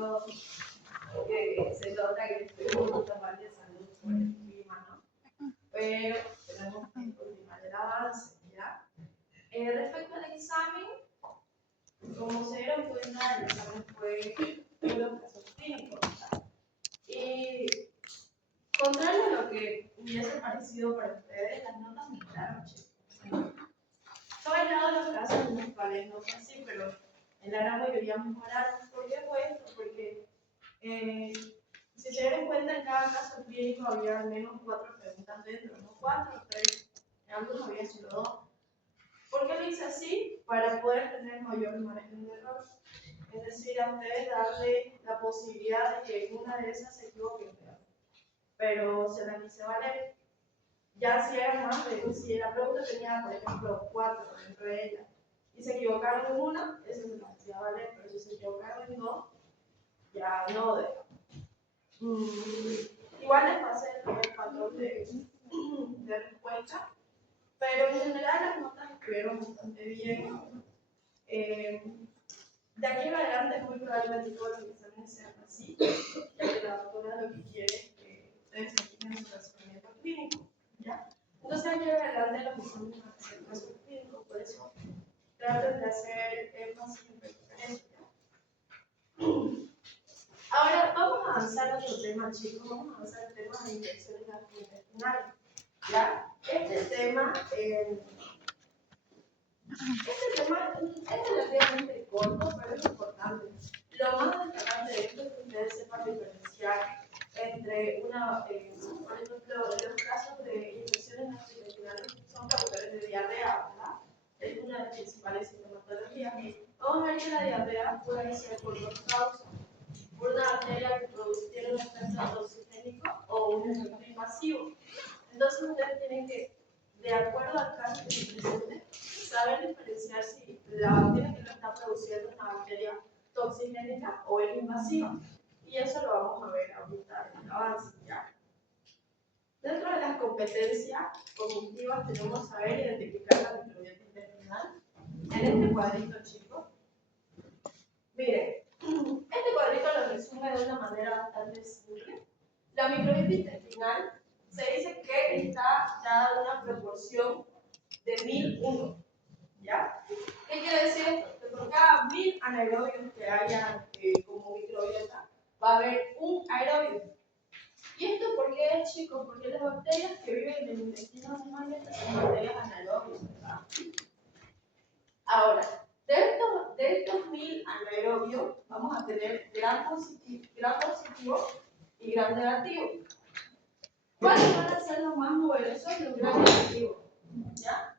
yo se nota que estoy un poquito mal de salud por el clima, ¿no? Pero tenemos que continuar el avance, ¿ya? Respecto al examen, como se dieron cuenta, el examen fue unos casos clínicos. Y contrario a lo que hubiese parecido para ustedes, las notas mejoraron, chicos. Yo he dado los casos en los cuales no fue así, pero en la gran mayoría mejoraron. ¿Por qué fue esto? Porque si se dieron cuenta, en cada caso clínico había al menos 4 preguntas dentro, no 4 o 3, en algunos había solo 2. ¿Por qué lo hice así? Para poder tener mayor margen de error. Es decir, a ustedes darle la posibilidad de que en una de esas se equivoquen, pero se la quise valer. Ya si era más, si la pregunta tenía, por ejemplo, 4 dentro de ella, y se equivocaron en una, eso se la quise valer, pero si se equivocaron en 2, ya no deja. Igual les pasé el patrón de respuesta, pero en general las notas estuvieron bastante bien. De aquí en adelante muy probablemente todos los exámenes sean así, ya que la doctora lo que quiere es que ustedes tengan su razonamiento clínico, ¿ya? Entonces de aquí en adelante los exámenes van a ser más clínicos, por eso traten de hacer énfasis en eso, ¿ya? Ahora vamos a avanzar a otro tema, chicos, vamos a avanzar al tema de infecciones gastrointestinales, ¿ya? Este tema es relativamente corto, pero es importante. Lo más destacable de esto es que ustedes sepan diferenciar entre por ejemplo, los casos de infecciones gastrointestinales son causales de diarrea, ¿verdad? Es una de las principales sintomatologías. Vamos a ver que la diarrea puede ser por 2 causas. Por una bacteria que tiene un efecto toxigénico o un efecto invasivo. Entonces ustedes tienen que, de acuerdo al caso que se presente, saber diferenciar si la bacteria que lo está produciendo es una bacteria toxigénica o es invasiva. Y eso lo vamos a ver ahorita en el avance, ¿ya? Dentro de las competencias cognitivas tenemos saber identificar la microbiota intestinal. En este cuadrito, chicos, miren, este cuadrito lo resume de una manera bastante simple. La microbiota intestinal se dice que está dada en una proporción de 1001, ¿ya? ¿Qué quiere decir esto? Que por cada 1000 anaerobios que haya como microbiota, va a haber un aerobio. ¿Y esto por qué es, chicos? Porque las bacterias que viven en el intestino normalmente son bacterias anaerobias, ¿verdad? Ahora, de estos 1000 anaerobios, vamos a tener gran positivo y gran negativo. ¿Cuáles van a ser los más numerosos? Los gran negativos, ¿ya?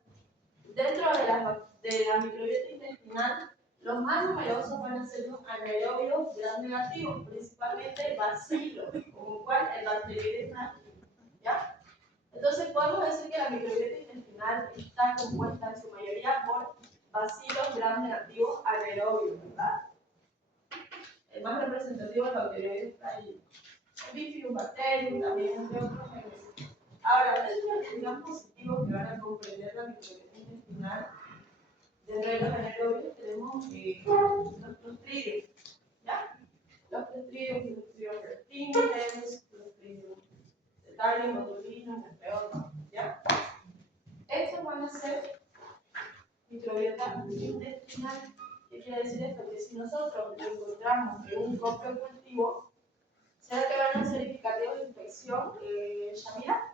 Dentro de la microbiota intestinal, los más numerosos van a ser los anaerobios gran negativos, principalmente bacilos, como cual el Bacteroides nasty, ¿ya? Entonces podemos decir que la microbiota intestinal está compuesta en su mayoría por bacilos gram negativos anaerobios, ¿verdad? El más representativo es el Bacteroides nasty. Bifidobacterium también, entre otros géneros. Ahora, dentro de los gram positivos que van a comprender la microbiota intestinal, dentro de los anaerobios tenemos los clostridios, ¿ya? Los clostridios vertines, clostridios tetalium, botulinum, entre otros, ¿ya? Estos van a ser microbiota intestinal. ¿Qué quiere decir esto? Que si nosotros lo encontramos en un copio cultivo, ¿será que van a ser indicativos de infección, Yamira?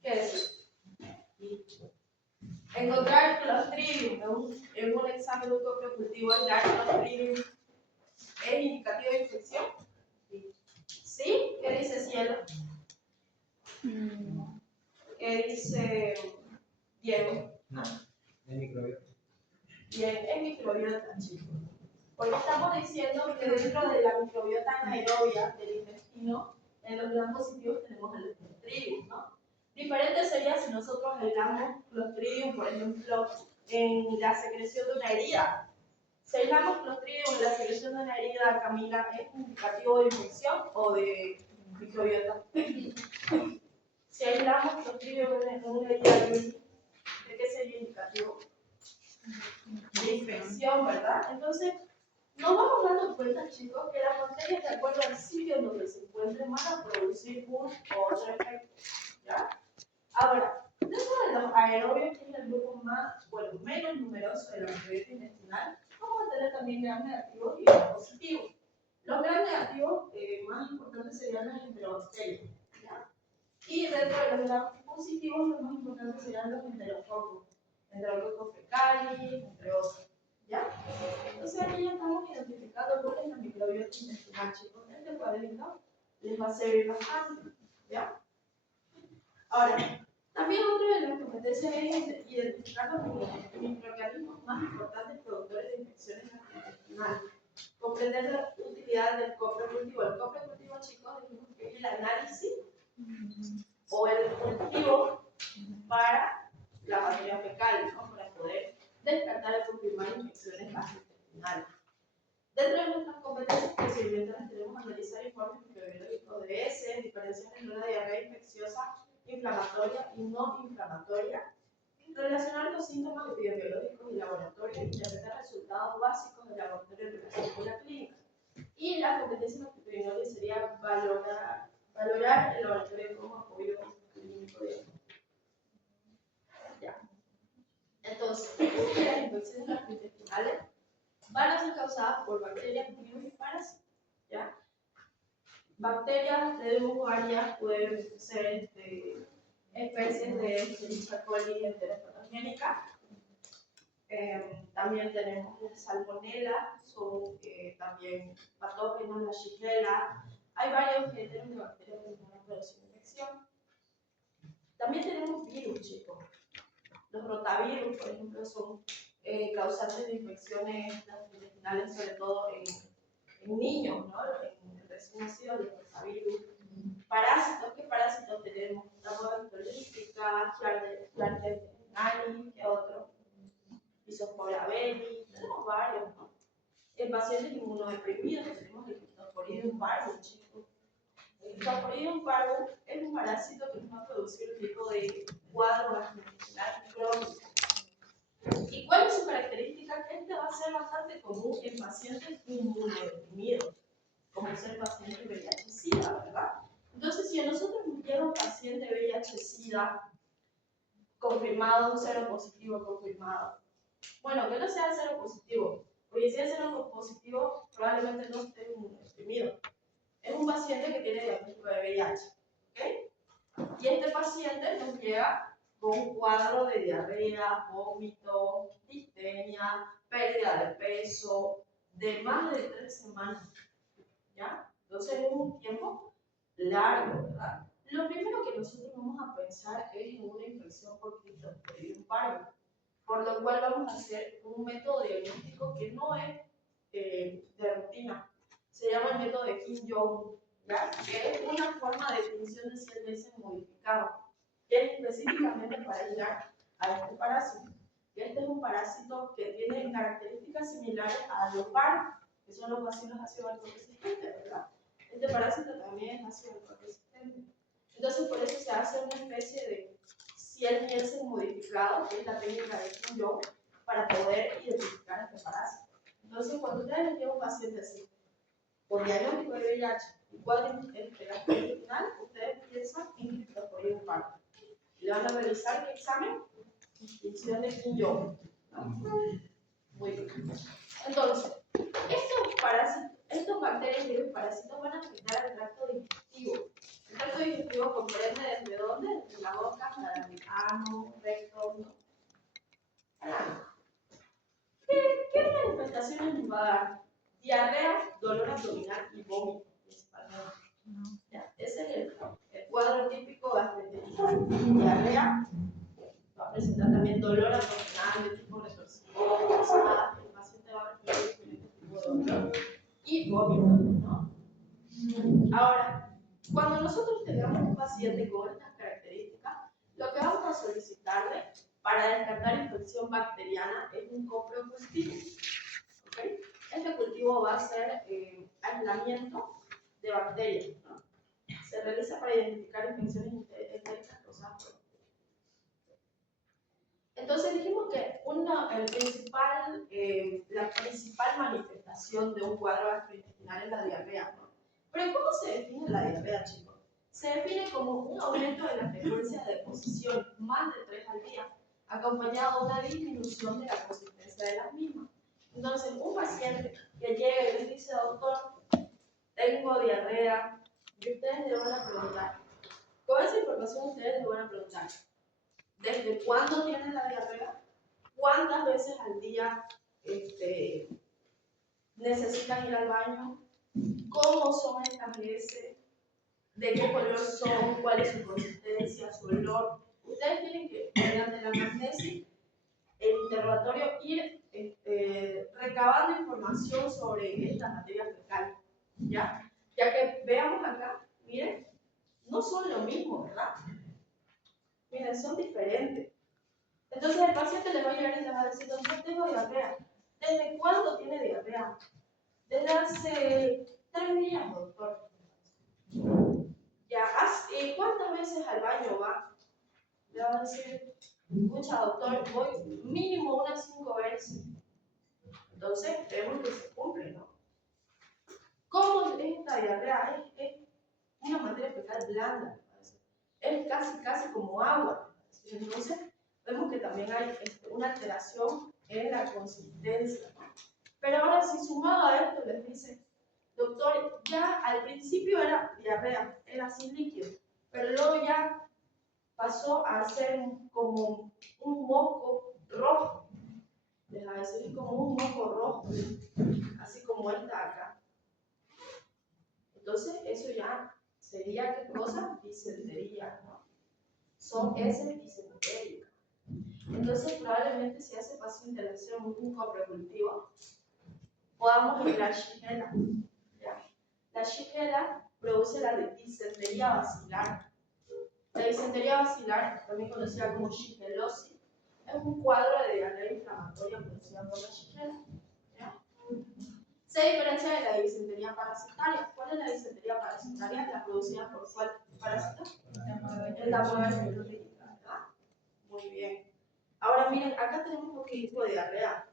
¿Qué decir? Encontrar Clostridium en un examen de un copio cultivo de Clostridium es indicativo de infección. ¿Sí? ¿Qué dice Cielo? ¿Qué dice Diego? No, es microbiota. Bien, es microbiota, chicos. Porque estamos diciendo que dentro de la microbiota anaerobia del intestino, en los gram positivos tenemos el Clostridium, ¿no? Diferente sería si nosotros aislamos Clostridium, por ejemplo, en la secreción de una herida. Si aislamos Clostridium en la secreción de una herida, Camila, ¿es indicativo de infección o de microbiota? Si aislamos Clostridium en una herida, ¿de qué sería indicativo? De infección, ¿verdad? Entonces, no vamos dando cuenta, chicos, que las bacterias, de acuerdo al sitio en donde se encuentren, van a producir un u otro efecto, ¿ya? Ahora, dentro de los aerobios, que es el grupo más, bueno, menos numeroso de la microbiota intestinal, vamos a tener también gram negativos y gram positivos. Los gram negativos más importantes serían las enterobacterias, ¿ya? Y dentro de los gram positivos, los más importantes serían los enterococos fecales, entre otros, ¿ya? Entonces aquí ya estamos identificando cuál es la microbiota intestinal, chicos. Este cuadrito les va a servir bastante, ¿ya? Ahora, también otra de las competencias es identificar los microorganismos más importantes productores de infecciones gastrointestinales. Comprender la utilidad del copro cultivo. El copro cultivo, chicos, dijimos que es el análisis o el cultivo para la materia fecal, ¿no? Para poder descartar y confirmar infecciones gastrointestinales. Dentro de nuestras competencias procedimentales tenemos analizar informes microbiológicos de heces, diferenciar entre una diarrea infecciosa, inflamatoria y no inflamatoria, relacionar los síntomas epidemiológicos y laboratorios, interpretar resultados básicos del laboratorio en relación con la clínica. Y la competencia longitudinal sería valorar el laboratorio como apoyo clínico de ya. Entonces, las infecciones gastrointestinales van a ser causadas por bacterias, virus y parásitos, ¿ya? Bacterias tenemos varias, pueden ser especies de Escherichia coli enteropatogénica. También tenemos la salmonela, son también patógenos, la shigella. Hay varios géneros de bacterias que van a producir infección. También tenemos virus, chicos. Los rotavirus, por ejemplo, son causantes de infecciones intestinales, sobre todo en niños, ¿no? En recién nacidos, los rotavirus. Parásitos, ¿qué parásitos tenemos? La moda histolística, Klebsiella, ¿qué otro? Isospora belli, tenemos varios, ¿no? En pacientes inmunodeprimidos tenemos el Cryptosporidium parvus, chicos. El Cryptosporidium parvus es un parásito que nos va a producir un tipo de cuadro gastrointestinal crónico. ¿Y cuál es su característica? Que este va a ser bastante común en pacientes inmunodeprimidos, como es el paciente VIH-Sida, ¿verdad? Entonces, si a nosotros nos llega un paciente VIH-Sida confirmado, un cero positivo confirmado, bueno, que no sea cero positivo, porque si es cero positivo, probablemente no esté inmunodeprimido. Es un paciente que tiene diagnóstico de VIH, ¿ok? Y este paciente nos llega con un cuadro de diarrea, vómito, distemia, pérdida de peso, de más de 3 semanas, ¿ya? Entonces es un tiempo largo, ¿verdad? Lo primero que nosotros vamos a pensar es en una infección por Cryptosporidium parvus, por lo cual vamos a hacer un método diagnóstico que no es de rutina. Se llama el método de Kim-Young, ¿ya? Que es una forma de definición de CLS modificado, que es específicamente para llegar a este parásito. Y este es un parásito que tiene características similares a los PAR, que son los bacilos ácido resistentes, ¿verdad? Este parásito también es ácido resistente. Entonces, por eso se hace una especie de CLS modificado, que es la técnica de Kim-Young, para poder identificar este parásito. Entonces, cuando ustedes les llevan un paciente así, con diagnóstico de VIH y cuadro intestinal, ustedes piensan en Cryptosporidium parvus. Le van a realizar el examen, distinción de Kim-Young. Muy bien. Entonces, estos bacterias y los parásitos van a afectar al tracto digestivo. El tracto digestivo comprende desde dónde, desde la boca hasta el ano, recto, ¿no? ¿Qué manifestaciones nos va a dar? Diarrea, dolor abdominal y vómito, principalmente. Ese es el cuadro típico gastrointestinal. Diarrea, va a presentar también dolor abdominal de tipo retorcido, el paciente va a referir diferentes tipos de dolor y vómito, ¿no? Ahora, cuando nosotros tengamos un paciente con estas características, lo que vamos a solicitarle para descartar infección bacteriana es un copro cultivo. ¿Okay? Este cultivo va a ser aislamiento de bacterias, ¿no? Se realiza para identificar infecciones entéricas causadas por bacterias. Entonces dijimos que la principal manifestación de un cuadro gastrointestinal es la diarrea, ¿no? Pero ¿cómo se define la diarrea, chicos? Se define como un aumento de la frecuencia de deposición, más de 3 al día, acompañado de una disminución de la consistencia de las mismas. Entonces, un paciente que llega y les dice, doctor, tengo diarrea, y ustedes le van a preguntar, con esa información ustedes le van a preguntar, ¿desde cuándo tienen la diarrea? ¿Cuántas veces al día necesitan ir al baño? ¿Cómo son estas veces? ¿De qué color son? ¿Cuál es su consistencia, su olor? Ustedes tienen que, mediante la anamnesis, el interrogatorio, ir recabando información sobre estas materias fecales, ¿ya? Ya que veamos acá, miren, no son lo mismo, ¿verdad? Miren, son diferentes. Entonces el paciente le va a llegar y le va a decir, doctor, tengo diarrea. ¿Desde cuándo tiene diarrea? Desde hace 3 días, doctor. Ya, ¿cuántas veces al baño va? Le va a decir, escucha, doctor, voy mínimo unas 5 veces. Entonces, creemos que se cumple, ¿no? ¿Cómo es esta diarrea? Es una materia fecal blanda, es casi como agua. Entonces, vemos que también hay una alteración en la consistencia. Pero ahora, si sumado a esto les dice, doctor, ya al principio era diarrea, era sin líquido, pero luego ya pasó a ser como un moco rojo. Les va a decir como un moco rojo, así como esta acá. Entonces, eso ya sería, ¿qué cosa? Disentería, ¿no? Son heces disentéricas. Entonces, probablemente si ese paciente le hacemos un coprecultivo, podamos ver la Shigella. La Shigella produce la disentería basilar. La disentería basilar, también conocida como shigellosis, es un cuadro de diarrea inflamatoria producida por la Shigella. Se diferencia de la disentería parasitaria. ¿Cuál es la disentería parasitaria? La producida por cuál parásito? El Amoeba heterolítica, ¿verdad? Muy bien. Ahora miren, acá tenemos un tipo de diarrea.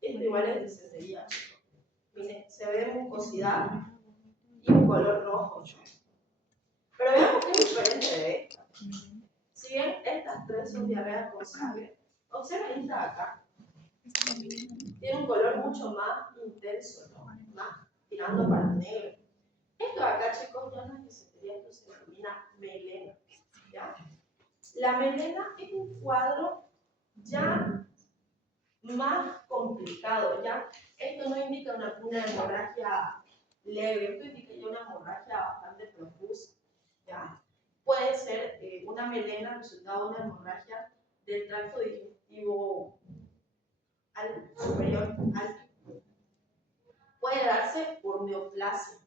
Esto igual es disentería. Miren, se ve mucosidad y un color rojo. Pero veamos que es diferente de esta. Si bien estas tres son diarreas con sangre, observen esta acá. Tiene un color mucho más intenso, ¿no? Más tirando para el negro. Esto acá, chicos, ya no es disentería, esto se denomina melena. ¿Ya? La melena es un cuadro ya más complicado, ¿ya? Esto no indica una hemorragia leve, esto indica ya una hemorragia bastante profusa, ¿ya? Puede ser una melena resultado de una hemorragia del tracto digestivo superior alto. Puede darse por neoplasia,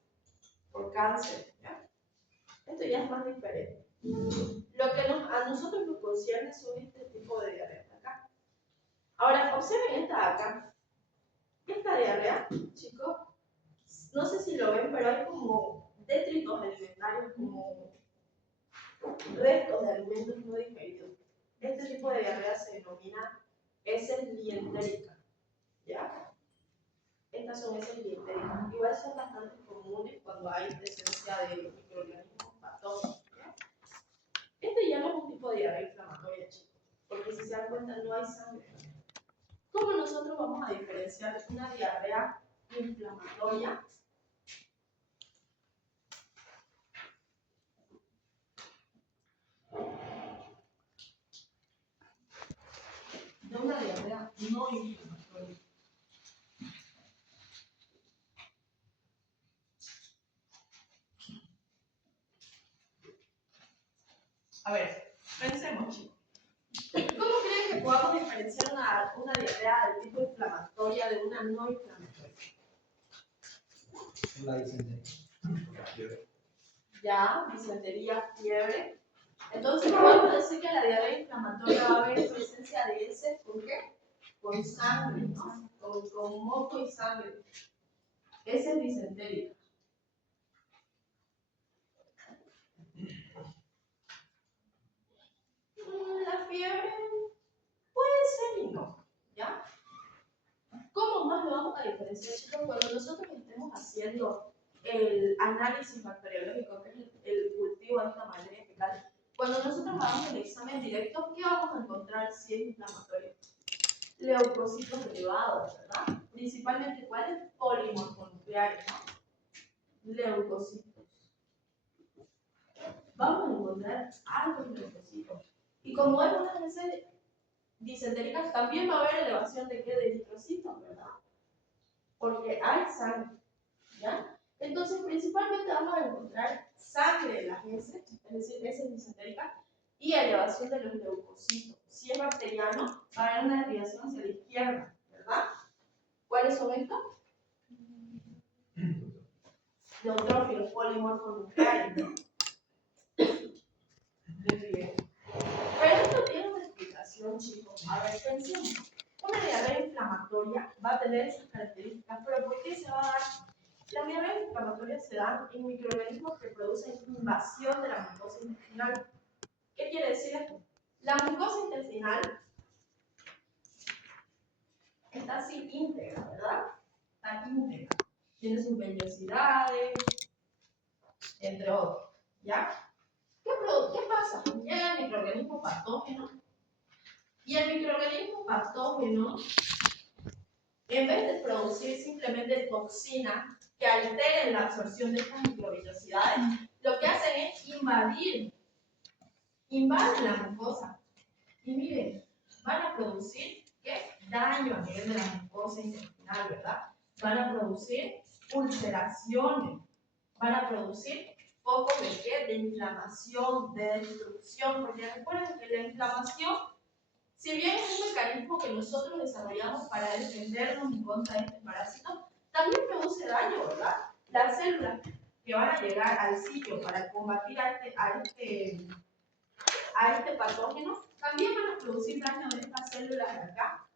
por cáncer, ¿ya? Esto ya es más diferente. Lo que a nosotros nos concierne son este tipo de diarrea acá. Ahora, observen esta de acá. Esta diarrea, chicos, no sé si lo ven, pero hay como détritos alimentarios, como restos de alimentos no digeridos. Este tipo de diarrea se denomina heces dientéricas, ¿ya? Estas son heces dientéricas. Igual son bastante comunes cuando hay presencia de microorganismos patógenos, ¿ya? Este ya no es un tipo de diarrea inflamatoria, chicos, porque si se dan cuenta no hay sangre. ¿Cómo nosotros vamos a diferenciar una diarrea inflamatoria de una diarrea no inflamatoria? A ver, pensemos, chicos. ¿Cómo creen que podamos diferenciar una diarrea de tipo inflamatoria de una no inflamatoria? La disentería. Ya, disentería, fiebre. Entonces, podemos decir que la diarrea inflamatoria va a haber presencia de heces, ¿con qué? Con sangre, ¿no? Con moco y sangre. Heces disentéricas. La fiebre puede decía, chicos, cuando nosotros estemos haciendo el análisis bacteriológico, que es el cultivo de esta materia fecal, cuando nosotros hagamos el examen directo, ¿qué vamos a encontrar si es inflamatorio? Leucocitos derivados, ¿verdad? Principalmente, ¿cuáles? Polimorfonucleares, ¿no? Leucocitos. Vamos a encontrar altos leucocitos. Y como es una heces disentérica, también va a haber elevación de ¿qué? De eritrocitos, ¿verdad? Porque hay sangre, ¿ya? Entonces, principalmente vamos a encontrar sangre en las heces, es decir, heces disentéricas, y elevación de los leucocitos. Si es bacteriano, va a haber una desviación hacia la izquierda, ¿verdad? ¿Cuáles son estos? Neutrófilos, polimorfonucleares, ¿no? Muy bien. Pero esto tiene una explicación, chicos. A ver, pensemos. Una diarrea inflamatoria va a tener esas características, pero ¿por qué se va a dar? Las diarreas inflamatorias se dan en microorganismos que producen invasión de la mucosa intestinal. ¿Qué quiere decir esto? La mucosa intestinal está así íntegra, ¿verdad? Está íntegra. Tiene sus vellosidades, entre otros. ¿Ya? ¿Qué pasa? Llega el microorganismo patógeno y el microorganismo patógeno, en vez de producir simplemente toxinas que alteren la absorción de estas microvellosidades, lo que hacen es invaden la mucosa. Y miren, van a producir ¿qué? Daño a nivel de la mucosa intestinal, ¿verdad? Van a producir ulceraciones, van a producir focos de ¿qué? De inflamación, de destrucción, porque recuerden que la inflamación, si bien es un mecanismo que nosotros desarrollamos para defendernos en contra de este parásito, también produce daño, ¿verdad? Las células que van a llegar al sitio para combatir a este patógeno, también van a producir daño de estas células de acá,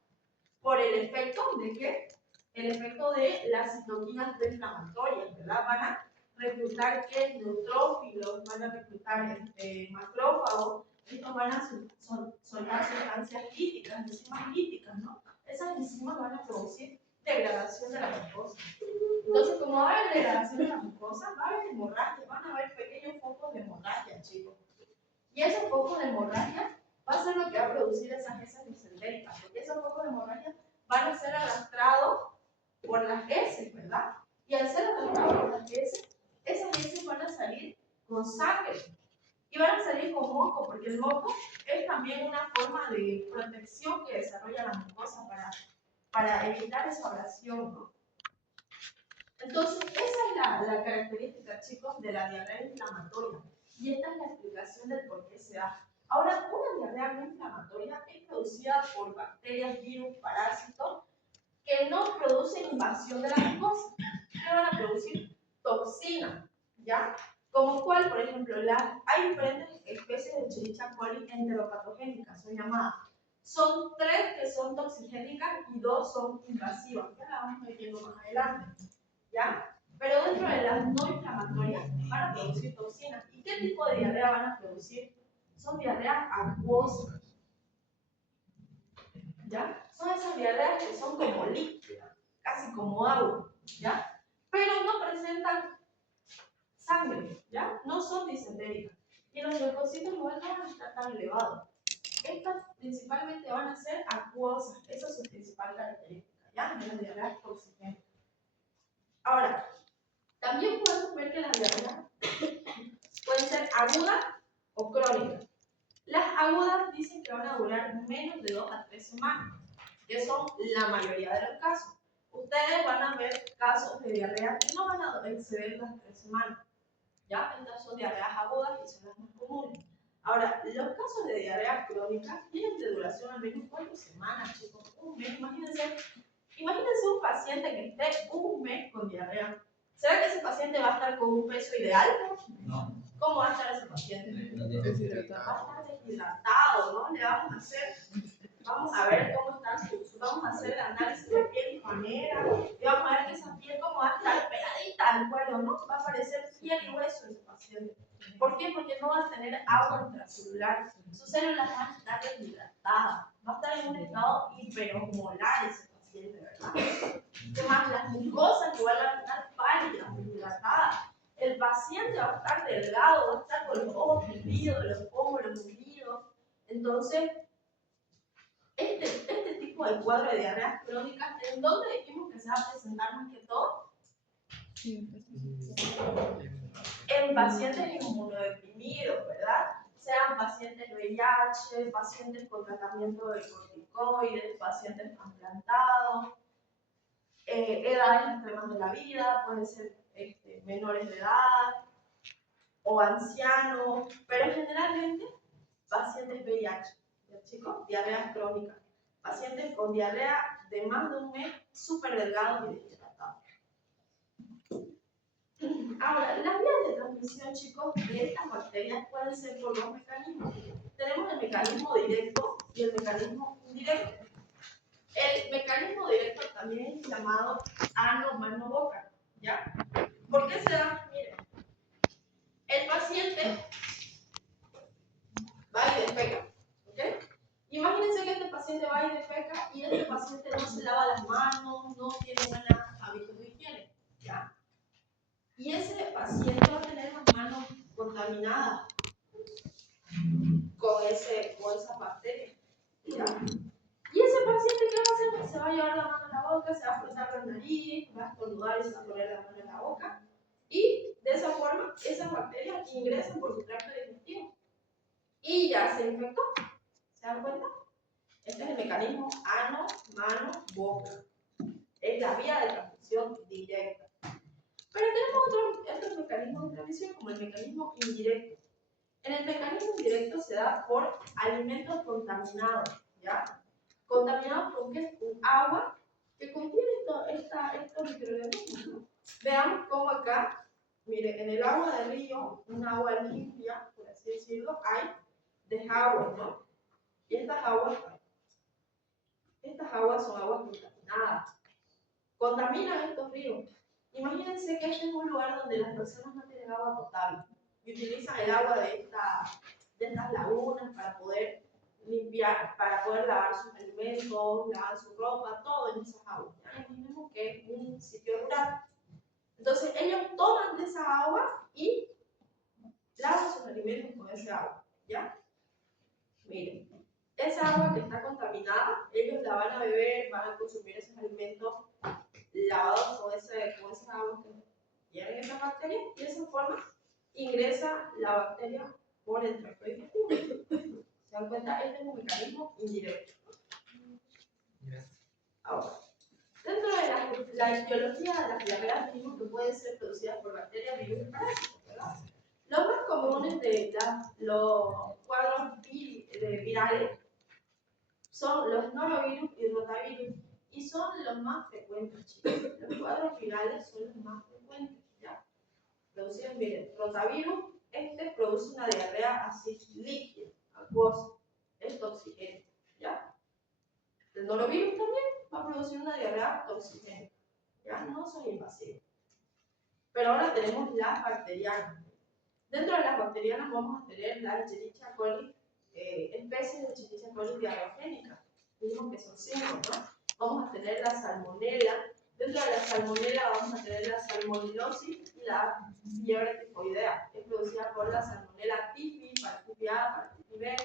por el efecto de ¿qué? El efecto de las citoquinas inflamatorias, ¿verdad? Van a reclutar ¿qué? Neutrófilos, van a reclutar macrófagos, estos van a soltar sustancias líticas, enzimas líticas, ¿no? Esas enzimas van a producir degradación de la mucosa. Entonces, como va a haber degradación de la mucosa, va a haber hemorragia, van a haber pequeños focos de hemorragia, chicos. Y esos focos de hemorragia va a ser lo que va a producir esas heces disentéricas, porque esos focos de hemorragia van a ser arrastrados por las heces, ¿verdad? Y al ser arrastrados por las heces, esas heces van a salir con sangre y van a salir con moco, porque el moco es también una forma de protección que desarrolla la mucosa para evitar esa abrasión, ¿no? Entonces, esa es la característica, chicos, de la diarrea inflamatoria. Y esta es la explicación del por qué se da. Ahora, una diarrea inflamatoria es producida por bacterias, virus, parásitos que no producen invasión de la mucosa, que van a producir toxinas, ¿ya? Como cuál, por ejemplo, hay diferentes especies de Escherichia coli enteropatogénicas, son llamadas. Son 3 que son toxigénicas y 2 son invasivas. Ya la vamos a ir viendo más adelante, ¿ya? Pero dentro de las no inflamatorias van a producir toxinas. ¿Y qué tipo de diarrea van a producir? Son diarreas acuosas, ¿ya? Son esas diarreas que son como líquidas, casi como agua, ¿ya? Pero no presentan sangre, ¿ya? No son disentéricas. Y los leucocitos no van a estar tan elevados. Estas principalmente van a ser acuosas, esa es su principal característica, ¿ya? De las diarreas toxigénicas. Ahora, también podemos ver que las diarreas pueden ser agudas o crónicas. Las agudas dicen que van a durar menos de 2 a 3 semanas, que son la mayoría de los casos. Ustedes van a ver casos de diarrea que no van a exceder las 3 semanas. ¿Ya? Estas son diarreas agudas y son las más comunes. Ahora, los casos de diarrea crónica tienen de duración al menos 4 semanas, chicos. Un mes, imagínense un paciente que esté un mes con diarrea. ¿Será que ese paciente va a estar con un peso ideal? No. ¿Cómo va a estar ese paciente? Va a estar deshidratado, ¿no? Vamos a ver cómo están vamos a hacer el análisis de piel y manera, y vamos a ver que esa piel cómo va a estar pegadita al cuero, ¿no? Va a parecer piel y hueso ese paciente. ¿Por qué? Porque no va a tener agua intracelular, sus células van a estar deshidratadas, va a estar en un estado hiperosmolar ese paciente. paciente, ¿verdad? Además, las mucosas que van a estar pálidas, dilatadas. El paciente va a estar delgado, va a estar con los ojos hundidos, los pómulos hundidos. Entonces, este tipo de cuadro de diarreas crónicas, ¿en dónde dijimos que se va a presentar más que todo? En pacientes inmunodeprimidos, ¿verdad? Sean pacientes VIH, pacientes con tratamiento de corticoides, pacientes trasplantados, edades extremas de la vida, pueden ser menores de edad o ancianos, pero generalmente pacientes VIH, ¿ya, chicos? Diarreas crónicas, pacientes con diarrea de más de un mes, súper delgados y deshidratados. Ahora, las vías de transmisión, chicos, de estas bacterias pueden ser por dos mecanismos. Tenemos el mecanismo directo y el mecanismo indirecto. El mecanismo directo también es llamado ano, mano, boca, ¿ya? ¿Por qué se da? Miren, el paciente va y defeca, ¿ok? Imagínense que este paciente va y defeca y este paciente no se lava las manos, no tiene buena hábitos de higiene, ¿ya? Y ese paciente va a tener las manos contaminadas con esa bacteria, ¿ya? Y ese paciente, ¿qué va a hacer? Se va a llevar la mano a la boca, se va a frotar la nariz, va a estornudar y se va a poner la mano en la boca. Y de esa forma, esas bacterias ingresan por su tracto digestivo. Y ya se infectó. ¿Se dan cuenta? Este es el mecanismo ano, mano, boca. Es la vía de transmisión directa. Pero tenemos otros mecanismos de transmisión, como el mecanismo indirecto. En el mecanismo indirecto se da por alimentos contaminados, ¿ya? ¿Contaminados con qué? Con agua que contiene estos microorganismos, ¿no? Veamos cómo acá, mire, en el agua del río, un agua limpia, por así decirlo, hay desagües, ¿no? Y estas aguas son aguas contaminadas. Contaminan estos ríos. Imagínense que este es un lugar donde las personas no tienen agua potable y utilizan el agua de estas lagunas para poder limpiar, para poder lavar sus alimentos, lavar su ropa, todo en esas aguas. Imaginemos que es un sitio rural. Entonces ellos toman de esa agua y lavan sus alimentos con esa agua, ¿ya? Miren, esa agua que está contaminada, ellos la van a beber, van a consumir esos alimentos lavados con esa agua que tienen esas bacterias, y de esa forma ingresa la bacteria por el tracto digestivo. ¿Se dan cuenta? Este es un mecanismo indirecto. Ahora, dentro de la etiología de las diarreas dijimos que pueden ser producidas por bacterias, virus y parásitos, ¿verdad? Los más comunes de los cuadros virales son los norovirus y rotavirus, y son los más frecuentes, chicos. Los cuadros virales son los más frecuentes, ¿ya? Producidos, miren, rotavirus, produce una diarrea así líquida, acuosa, es toxigénica, ¿ya? El norovirus también va a producir una diarrea toxigénica, ¿ya? No son invasivos. Pero ahora tenemos las bacterianas. Dentro de las bacterianas vamos a tener la Escherichia coli, especies de Escherichia coli diarreogénica. Dijimos que son 5, ¿no? Vamos a tener la salmonela. Dentro de la salmonela vamos a tener la salmonilosis y la fiebre tifoidea, que es producida por la salmonela tifi, paratitis A, paratitis B,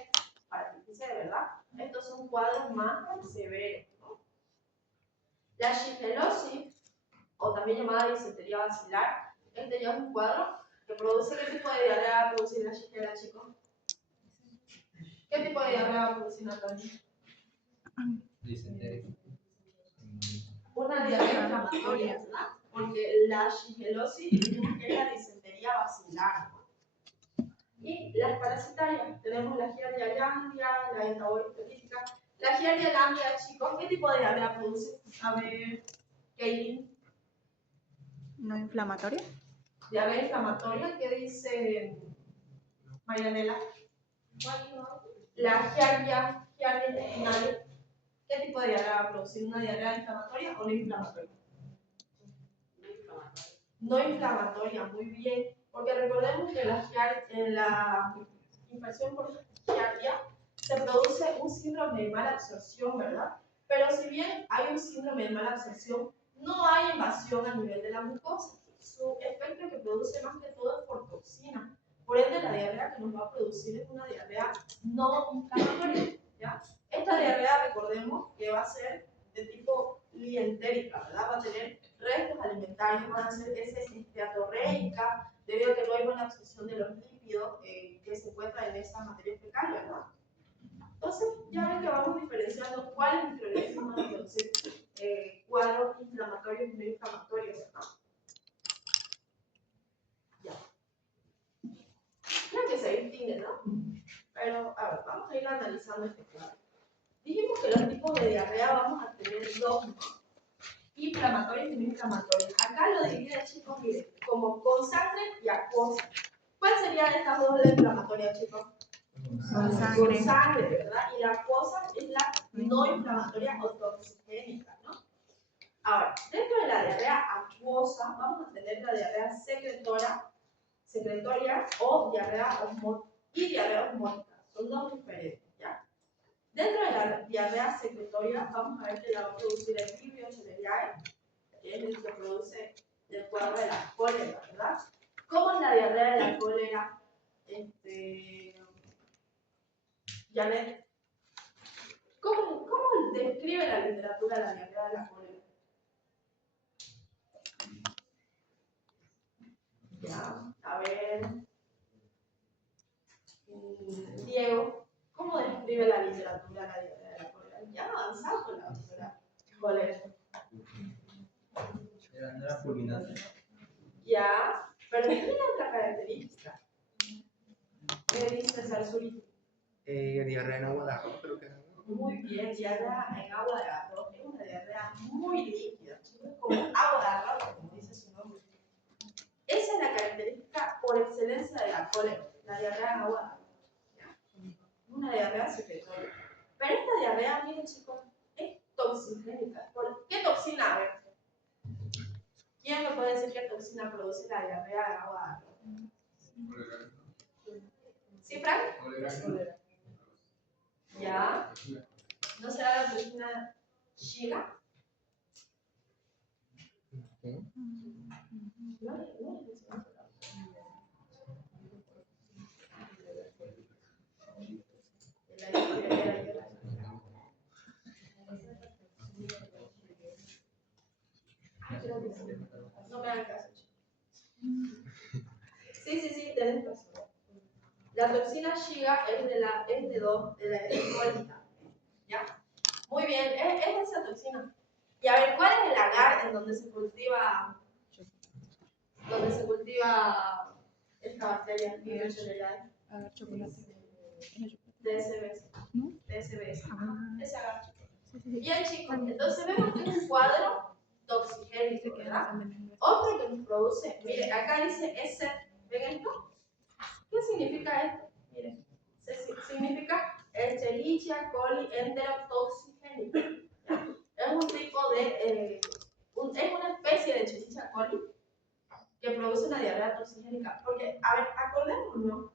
paratitis C, ¿verdad? Estos son cuadros más severos, ¿no? La shigelosis, o también llamada disentería basilar, ya es un cuadro que produce. ¿Qué tipo de diarrea va a producir la shigela, chicos? ¿Qué tipo de diarrea va a producir Natalia? Disentería. Una diarrea inflamatoria, ¿verdad? Porque la shigelosis dijimos que es la disentería basilar, ¿no? Y las parasitarias, tenemos la Giardia lamblia, la entaboliscolítica. La Giardia lamblia, chicos, ¿qué tipo de diarrea produce? A ver, Kaylin. ¿No inflamatoria? Diarrea inflamatoria, ¿qué dice Marianela? La Giardia intestinal, ¿qué tipo de diarrea va a producir? ¿Una diarrea inflamatoria o no inflamatoria? No inflamatoria, muy bien. Porque recordemos que en la infección por Giardia se produce un síndrome de mala absorción, ¿verdad? Pero si bien hay un síndrome de mala absorción, no hay invasión a nivel de la mucosa. Su efecto que produce más que todo es por toxina. Por ende, la diarrea que nos va a producir es una diarrea no inflamatoria, ¿ya? Esta diarrea, recordemos que va a ser de tipo lientérica, ¿verdad? Va a tener restos alimentarios, van a ser heces esteatorreica, debido a que no hay buena absorción de los lípidos que se encuentran en esa materia fecal, ¿verdad? Entonces, ya ven que vamos diferenciando cuáles microorganismos van a producir cuadros inflamatorios y no inflamatorios, ¿verdad? Ya. Creo que se distingue, ¿no? Pero, a ver, vamos a ir analizando este cuadro. Dijimos que los tipos de diarrea vamos a tener dos, ¿no? Inflamatorios y no inflamatorios. Acá lo divide, chicos, miren, como con sangre y acuosa. ¿Cuál sería de estas dos la inflamatoria, chicos? Con sangre. Con sangre, ¿verdad? Y la acuosa es la no inflamatoria o toxigénica, ¿no? Ahora, dentro de la diarrea acuosa vamos a tener la diarrea secretoria o diarrea osmótica. Son dos diferentes, ¿ya? Dentro de la diarrea secretoria vamos a ver que la va a producir el Vibrio cholerae, que es el que produce el cuadro de la cólera, ¿verdad? ¿Cómo es la diarrea de la cólera? Janet, ¿cómo describe la literatura la diarrea de la cólera? Ya, a ver, Diego, ¿cómo describe la literatura la diarrea de la cólera? Ya avanzado con la doctora cólera. Era fulminante. Ya, pero tiene otra característica. ¿Qué dice Sarsuri? Diarrea en agua de arroz, creo que era. Muy bien, diarrea en agua de arroz. Es una diarrea muy líquida, es como agua de arroz, como dice su nombre. Esa es la característica por excelencia de la cólera, la diarrea en agua de arroz. Una diarrea secretoria. Pero esta diarrea, miren chicos, es toxigénica. ¿Por qué toxina? A ver, ¿quién me puede decir qué toxina produce la diarrea en agua de arroz? ¿Sí, Frank? Cólera. ¿Ya? ¿No será la toxina Shiga? No me hagan caso. Sí, tenés razón. La toxina Shiga es de la colita. ¿Ya? Muy bien, es esa toxina. Y a ver, ¿cuál es el agar en donde se cultiva esta bacteria? Vibrio cholerae. Agar chocolate. TSBs. ¿No? TSBs. Ah. Es agar. Sí, sí, sí. Bien, chicos, entonces vemos que es un cuadro toxigénico, ¿verdad? Otro que nos produce, mire, acá dice ese, ¿ven esto? ¿Qué significa esto? Miren, significa Escherichia coli enterotoxigénica. Es un tipo de, es una especie de Escherichia coli que produce una diarrea toxigénica. Porque, a ver, acordémonos,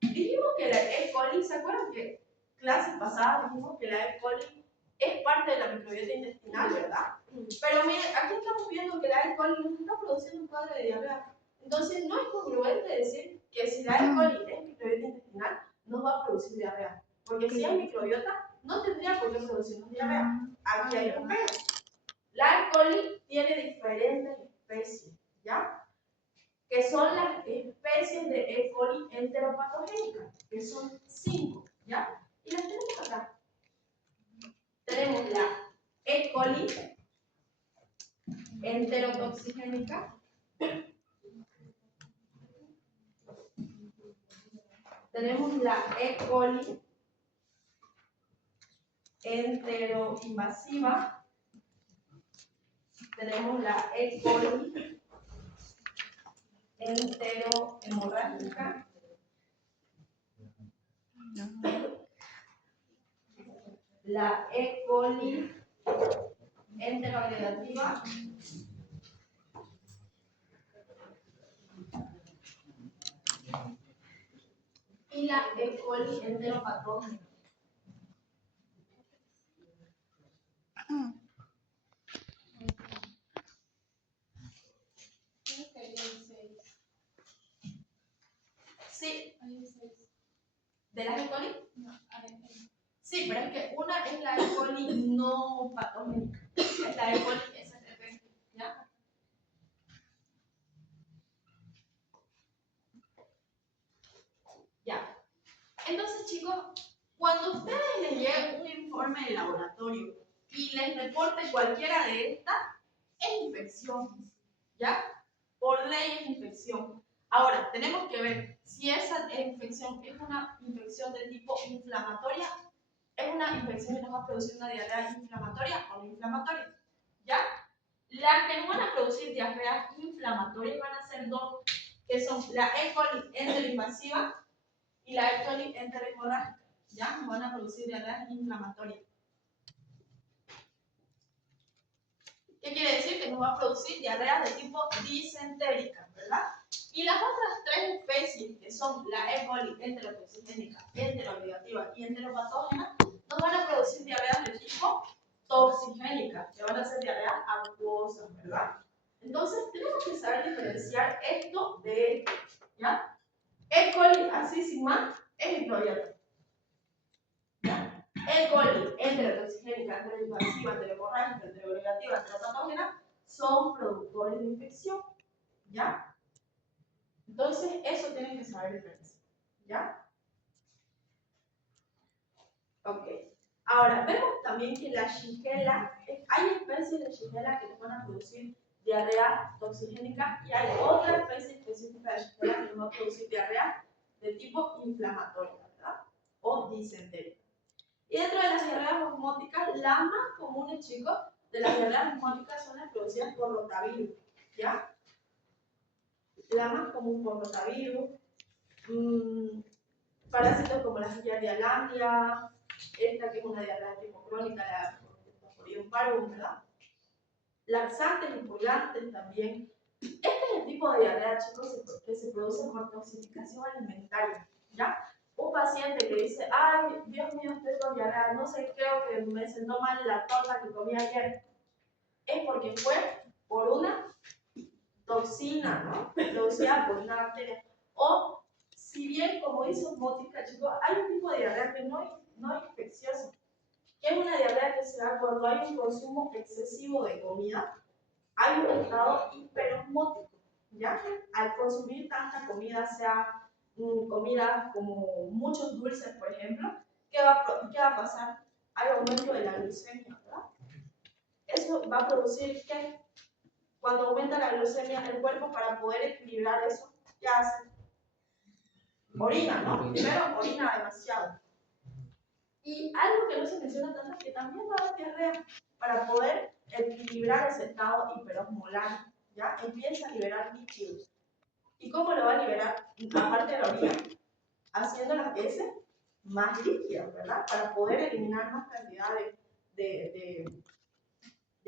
dijimos que la E. coli, ¿se acuerdan que clases pasadas dijimos que la E. coli es parte de la microbiota intestinal, ¿verdad? Pero miren, aquí estamos viendo que la E. coli nos está produciendo un cuadro de diarrea. Entonces, no es congruente decir que si la E. coli es microbiota intestinal, nos va a producir diarrea. Porque si es microbiota, no tendría por qué producirnos diarrea. Aquí hay un pero. La E. coli tiene diferentes especies, ¿ya? Que son las especies de E. coli enteropatogénicas, que son 5, ¿ya? Y las tenemos acá. Tenemos la E. coli enterotoxigénica, tenemos la E. coli enteroinvasiva, tenemos la E. coli enterohemorrágica, la E. coli enteroagregativa, y la E. coli enteropatógena. Sí. ¿De las E. coli? Sí, pero es que una es la E. coli no patogénica. Es la E. coli STP. ¿Ya? Ya. Entonces, chicos, cuando ustedes les llegue un informe de laboratorio y les reporte cualquiera de estas, es infección. ¿Ya? Por ley es infección. Ahora, tenemos que ver si esa infección es una infección de tipo inflamatoria, es una infección que nos va a producir una diarrea inflamatoria o no inflamatoria. ¿Ya? Las que nos van a producir diarreas inflamatorias van a ser dos, que son la E. coli enteroinvasiva y la E. coli enterohemorrágica. ¿Ya? Nos van a producir diarreas inflamatorias. ¿Qué quiere decir? Que nos va a producir diarreas de tipo disentérica, ¿verdad? Y las otras tres especies, que son la E. coli enterotoxigénica, enterooxidativa y enteropatógena, nos van a producir diarreas de tipo toxigénica, que van a ser diarreas acuosas, ¿verdad? Entonces, tenemos que saber diferenciar esto de esto, ¿ya? E. coli, así sin más, es microbiota. E. coli enterotoxigénica, enteroinvasiva, enterohemorrágica, enterooxidativa, enteropatógena son productores de infección, ¿ya? Entonces, eso tienen que saber diferenciar, ¿ya? Ok. Ahora, vemos también que la Shigella, hay especies de Shigella que nos van a producir diarrea toxigénica y hay otra especie específica de Shigella que nos va a producir diarrea de tipo inflamatoria, ¿verdad? O disentérica. Y dentro de las diarreas osmóticas, las más comunes, chicos, de las diarreas osmóticas son las producidas por rotavirus, ¿ya? La más común por rotavirus, parásitos como la Giardia lamblia, esta que es una diarrea tipo crónica, la Fusarium parvum, ¿verdad? Laxantes y purgantes también. Este es el tipo de diarrea, chicos, que se produce por toxificación alimentaria, ¿ya? Un paciente que dice, ay, Dios mío, estoy con diarrea, no sé, creo que me sentó mal la torta que comí ayer, es porque fue por una toxina, ¿no? Producida por una bacteria. O, si bien, como dice osmótica, chicos, hay un tipo de diarrea que no es infecciosa, que es una diarrea que se da cuando hay un consumo excesivo de comida, hay un estado hiperosmótico, ¿ya? Al consumir tanta comida, sea comida como muchos dulces, por ejemplo, ¿qué va a pasar? Hay aumento de la glucemia, ¿verdad? Eso va a producir que cuando aumenta la glucemia, el cuerpo para poder equilibrar eso, ¿qué hace? Orina, ¿no? Primero, orina demasiado. Y algo que no se menciona tanto es que también va a haber diarrea para poder equilibrar ese estado hiperosmolar, ¿ya? Empieza a liberar líquidos. ¿Y cómo lo va a liberar? Aparte de la orina, haciendo las heces más líquidas, ¿verdad? Para poder eliminar más cantidad de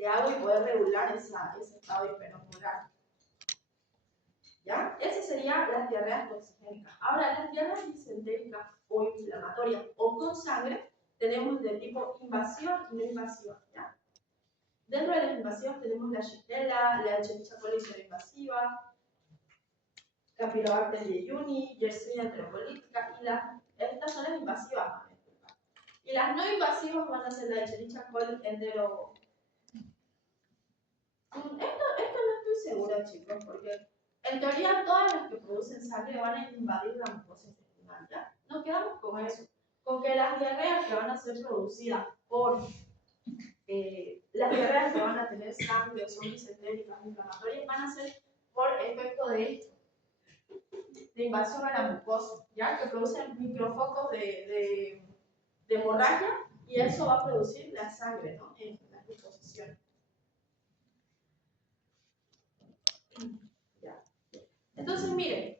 agua y poder regular ese estado hiperosmolar. ¿Ya? Esas serían las diarreas toxigénicas. Ahora, las diarreas disentéricas o inflamatorias o con sangre tenemos de tipo invasiva y no invasiva, ¿ya? Dentro de las invasivas tenemos la Shigella, la Escherichia coli invasiva, Campylobacter jejuni, Yersinia enterocolítica, y estas son las invasivas. Y las no invasivas van a ser la Escherichia coli entero. Esto no estoy segura, chicos, porque en teoría todas las que producen sangre van a invadir la mucosa intestinal, ¿ya? Nos quedamos con eso, con que las diarreas que van a ser producidas por las diarreas que van a tener sangre o son disentéricas, inflamatorias, van a ser por efecto de esto, de invasión a la mucosa, ¿ya? Que producen microfocos de hemorragia y eso va a producir la sangre, ¿no? En las disposiciones. ¿Ya? Entonces, miren,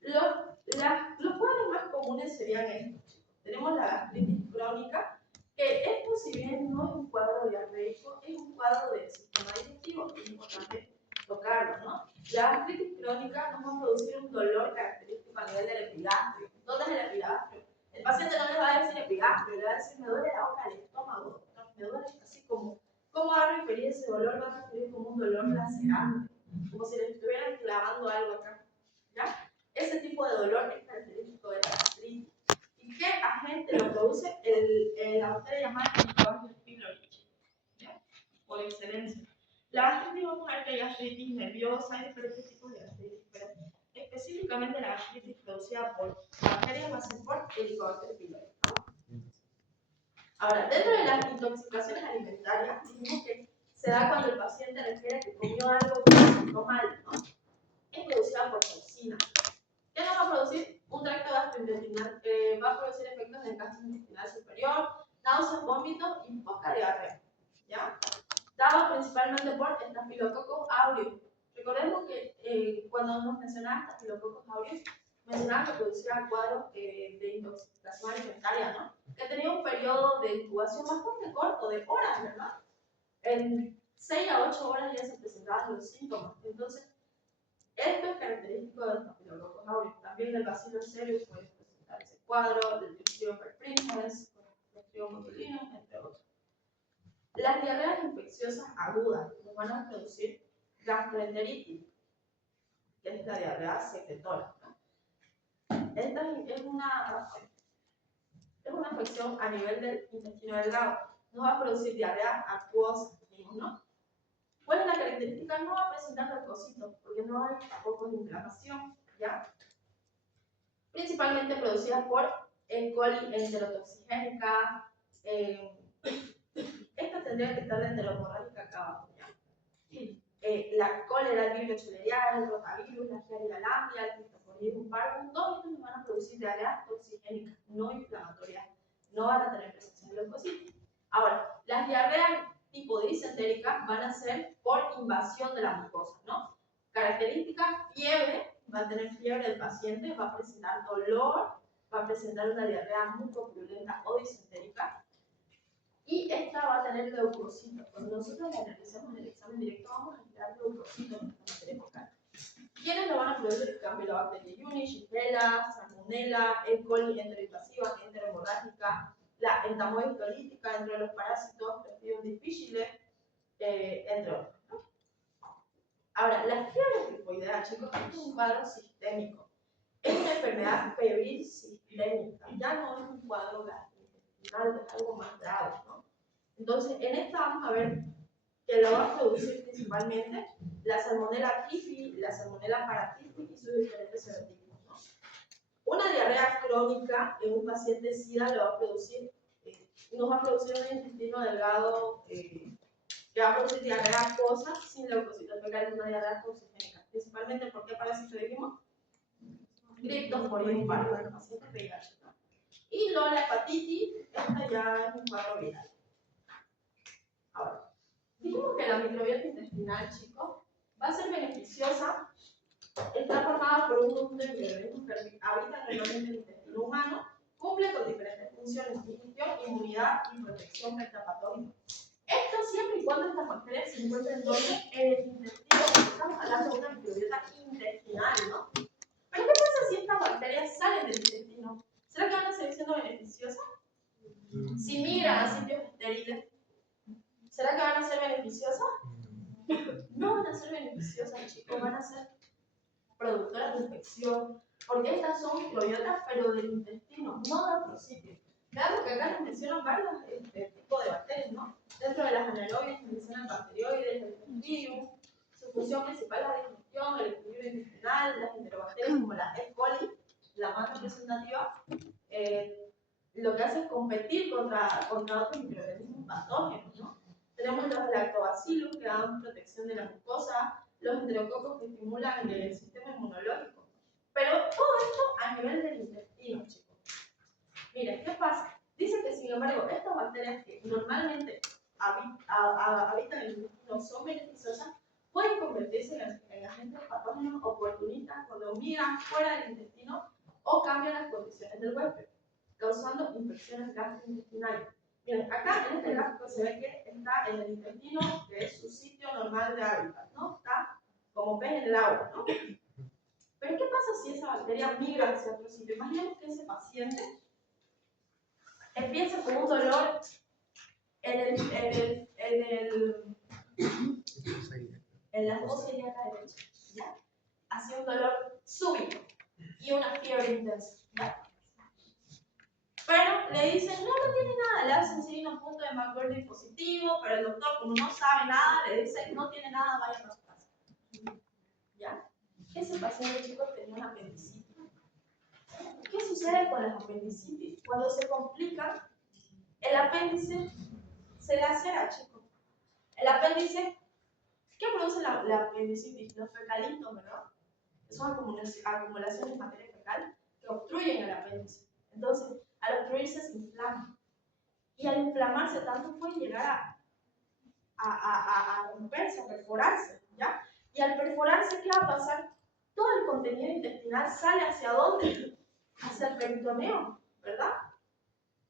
los cuadros más comunes serían estos. Tenemos la gastritis crónica, que esto, si bien no es un cuadro diarreico, es un cuadro del sistema digestivo, es importante tocarlo, ¿no? La gastritis crónica nos va a producir un dolor característico a nivel del epigastrio. ¿Dónde es el epigastrio? El paciente no le va a decir epigastrio, le va a decir, me duele la boca del estómago, doctor, me duele así como va a referir ese dolor, va a referir como un dolor lacerante, como si le estuvieran clavando algo acá, ¿ya? Ese tipo de dolor es característico principalmente lo produce la bacteria llamada Helicobacter pylori, ¿ya? Por excelencia. La gastritis, vamos a ver que hay gastritis nerviosa, hay diferentes tipos de gastritis, pero específicamente la gastritis producida por bacterias va a ser por Helicobacter pylori. Ahora, dentro de las intoxicaciones alimentarias, dijimos que se da cuando el paciente refiere que comió algo que se sentó mal, ¿no? Es producida por toxina. ¿Qué nos va a producir? Un tracto gastrointestinal, va a producir efectos del gastrointestinal superior, náuseas, vómitos y poca diarrea, ¿ya? Dado principalmente por Staphylococcus aureus. Recordemos que cuando nos mencionaba Staphylococcus aureus, mencionaba que producía cuadros de intoxicación alimentaria, ¿no? Que tenía un periodo de incubación bastante corto, de horas, ¿verdad? En 6 a 8 horas ya se presentaban los síntomas. Entonces, esto es característico del Staphylococcus aureus. También el Bacillus cereus puede presentar ese cuadro, el Clostridium perfringens, el Clostridium botulinum, entre otros. Las diarreas infecciosas agudas nos van a producir gastroenteritis, que es la diarrea secretora, ¿no? Esta es una afección a nivel del intestino delgado. Nos va a producir diarrea acuosa, ¿no? ¿Cuál es la característica? No va a presentar leucocitos, porque no hay focos de inflamación, ¿ya? Principalmente producidas por E. coli enterotoxigénica. Esta tendría que estar la enteromorrágica acá abajo, ¿ya? La cólera, el virus cholerial, el rotavirus, la Klebsiella lambda, el Cryptosporidium parvum, todos estos nos van a producir diarrea toxigénica, no inflamatoria, no van a tener presencia de leucocitos. Ahora, las diarreas tipo disentérica van a ser por invasión de la mucosa, ¿no? Característica, fiebre, va a tener fiebre el paciente, va a presentar dolor, va a presentar una diarrea mucopurulenta o disentérica, y esta va a tener leucocitos. Cuando nosotros la analicemos en el examen directo, vamos a mirar leucocitos en esta materia focal. ¿Quiénes lo van a producir? Campylobacter jejuni, Shigella, Salmonella, E. coli enteroinvasiva, enteromorrágica, la entamoeba clolítica, entre los parásitos, Clostridium difficile, entre otros, ¿no? Ahora, la fiebre tifoidea, chicos, es un cuadro sistémico. Es una enfermedad febril sistémica, ya no es un cuadro gastrointestinal, es algo más grave, ¿no? Entonces, en esta vamos a ver que lo va a producir principalmente la Salmonella typhi, la Salmonella paratyphi y sus diferentes serotipos, ¿no? Una diarrea crónica en un paciente SIDA lo va a producir, nos va a producir un intestino delgado que va a producir diarrea acuosa sin leucocitos fecales, una diarrea toxigénica. Principalmente, ¿por qué parásito dijimos? Cryptosporidium parvum, paciente VIH, ¿no? Y luego la hepatitis, esta ya es un cuadro viral. Ahora, dijimos que la microbiota intestinal, chicos, va a ser beneficiosa. Está formada por un conjunto de microorganismos que habitan normalmente en el intestino humano, cumple con diferentes funciones: digestión, inmunidad y protección frente a patógenos. Esto siempre y cuando estas bacterias se encuentren en el intestino. Estamos hablando de una microbiota intestinal, ¿no? Pero ¿qué pasa si estas bacterias salen del intestino? ¿Será que van a seguir siendo beneficiosas? Si migran a sitios estériles, ¿será que van a ser beneficiosas? No van a ser beneficiosas, chicos, van a ser productoras de infección, porque estas son microbiotas, pero del intestino, no de otro sitio. Veamos que acá nos mencionan varios tipos de bacterias, ¿no? Dentro de las anaerobias nos mencionan bacterioides, el Clostridium, su función principal es la digestión, el equilibrio intestinal, las enterobacterias como la E. coli, la más representativa, lo que hace es competir contra otros microorganismos patógenos, ¿no? Tenemos los lactobacillus que dan protección de la mucosa, los enterococos que estimulan el sistema inmunológico. Pero todo esto a nivel del intestino, chicos. Miren, ¿qué pasa? Dice que, sin embargo, estas bacterias que normalmente habitan en el intestino son beneficiosas, pueden convertirse en agentes patógenos oportunistas cuando migran fuera del intestino o cambian las condiciones del huésped, causando infecciones gastrointestinales. Miren, acá en este gráfico se ve que está en el intestino, que es su sitio normal de hábitat, ¿no? Está como pez en el agua, ¿no? Pero ¿qué pasa si esa bacteria migra hacia otro sitio? Imaginemos que ese paciente empieza con un dolor en la fosa ilíaca derecha, ¿ya? Hacia un dolor súbito y una fiebre intensa, ¿ya? Pero le dicen, no, no tiene nada, le hacen seguir un punto de McBurney positivo, pero el doctor, como no sabe nada, le dice, no tiene nada, vaya para su casa. ¿Ya? Ese paciente, chicos, tenía una apendicitis. ¿Qué sucede con las apendicitis? Cuando se complica, el apéndice se lacera, chicos. El apéndice, ¿qué produce la apendicitis? Los fecalitos, ¿verdad? Son acumulaciones de materia fecal que obstruyen el apéndice. Entonces, al obstruirse se inflama. Y al inflamarse tanto puede llegar a romperse, a perforarse, ¿ya? Y al perforarse, ¿qué va a pasar? Todo el contenido intestinal sale ¿hacia dónde? Hacia el peritoneo, ¿verdad?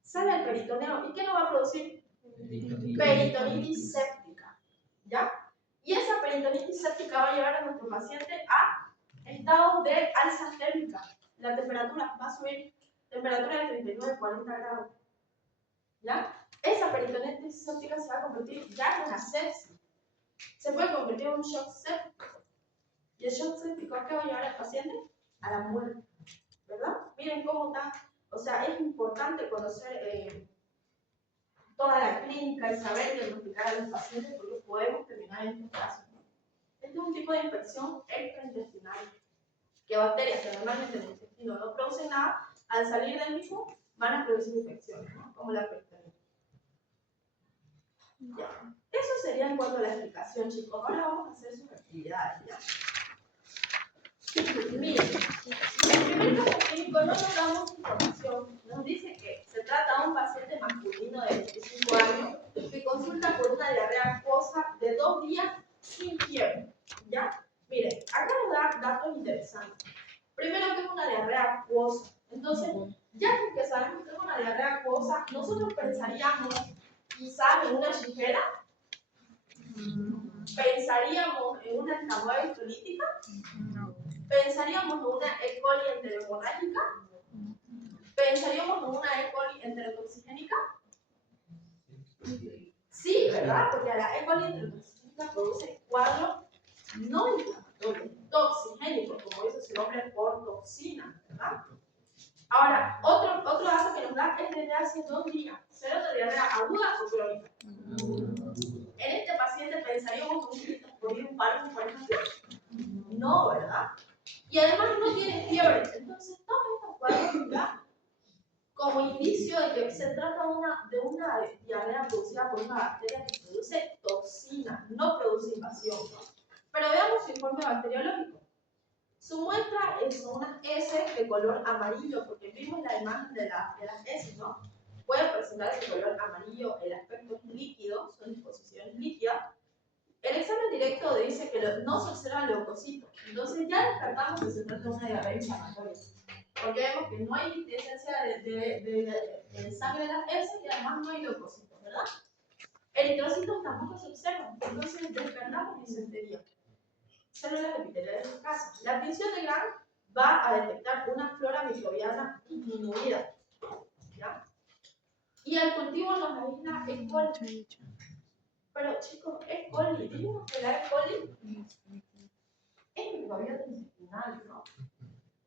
Sale al peritoneo. ¿Y qué nos va a producir? Peritonitis séptica, ¿ya? Y esa peritonitis séptica va a llevar a nuestro paciente a estados de alza térmica. La temperatura va a subir, temperatura de 39-40 grados, ¿ya? Esa peritonitis séptica se va a convertir ya en una sepsis. Se puede convertir en un shock séptico. ¿Y el shock séptico qué va a llevar al paciente? A la muerte, ¿verdad? Miren cómo está. O sea, es importante conocer toda la clínica y saber diagnosticar a los pacientes porque podemos terminar en estos casos, ¿no? Este es un tipo de infección extraintestinal que bacterias que normalmente en el intestino no producen nada, al salir del mismo van a producir infecciones, ¿no? Como la peritonitis. Ya. Eso sería en cuanto a la explicación, chicos. Ahora vamos a hacer sus actividades, ¿ya? Miren, en el primer caso clínico no nos da mucha información. Nos dice que se trata de un paciente masculino de 25 años que consulta por una diarrea acuosa de 2 días sin fiebre, ¿ya? Miren, acá nos da datos interesantes. Primero que es una diarrea acuosa. Entonces, ya que sabemos que es una diarrea acuosa, nosotros pensaríamos quizás en una shigella, pensaríamos en una escamoides prolítica, pensaríamos en una E. coli enterohemorrágica, pensaríamos en una E. coli enterotoxigénica. Sí, ¿verdad? Porque la E. coli enterotoxigénica produce cuadros no inflamatorios, toxigénicos, como dice su nombre, por toxina, ¿verdad? Ahora, otro dato que nos da es desde hace 2 días. ¿Será una diarrea aguda o crónica? En este paciente pensaríamos en un criptosporidum palpum, por ejemplo. No, ¿verdad? Y además no tiene fiebre. Entonces, todos estos cuadros ya como indicio de que se trata de una diarrea producida por una bacteria que produce toxina, no produce invasión, ¿no? Pero veamos su informe bacteriológico. Su muestra es unas heces de color amarillo, porque vimos la imagen de las heces, ¿no? Pueden presentar ese color amarillo, el aspecto es líquido, son disposiciones líquidas. El examen directo dice que no se observan leucocitos, entonces ya descartamos que se trata de una diarrea inflamatoria, porque vemos que no hay presencia de sangre de las heces y además no hay leucocitos, ¿verdad? Eritrocitos tampoco se observan, entonces descartamos disentería. Células epiteliales escasas. La tinción de Gram va a detectar una flora microbiana disminuida, ¿ya? Y al cultivo nos aísla E. coli. Pero chicos, E. coli, vimos que la E. coli es microbiota intestinal, ¿no?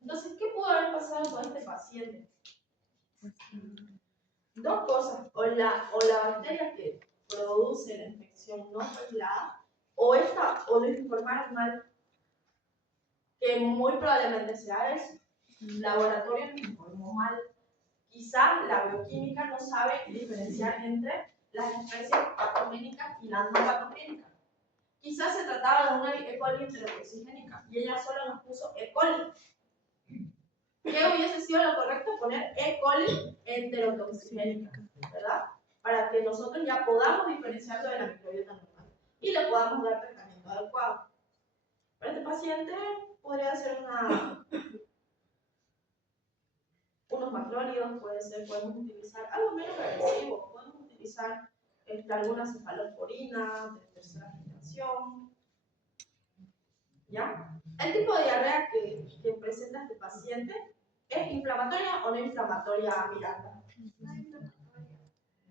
Entonces, ¿qué pudo haber pasado con este paciente? Dos cosas, o la bacteria que produce la infección no fue aislada, o lo informaron mal, que muy probablemente sea eso. El laboratorio nos informó mal. Quizás la bioquímica no sabe diferenciar entre las especies patogénicas y las no patogénicas. Quizás se trataba de una E. coli enterotoxigénica y ella solo nos puso E. coli. ¿Qué hubiese sido lo correcto? Poner E. coli enterotoxigénica, ¿verdad? Para que nosotros ya podamos diferenciarlo de la microbiota normal y le podamos dar tratamiento adecuado. Para este paciente podría ser unos macrólidos, podemos utilizar algo menos agresivo, podemos utilizar alguna cefalosporina de tercera generación, ¿ya? El tipo de diarrea que presenta este paciente es inflamatoria o no inflamatoria, Miranda.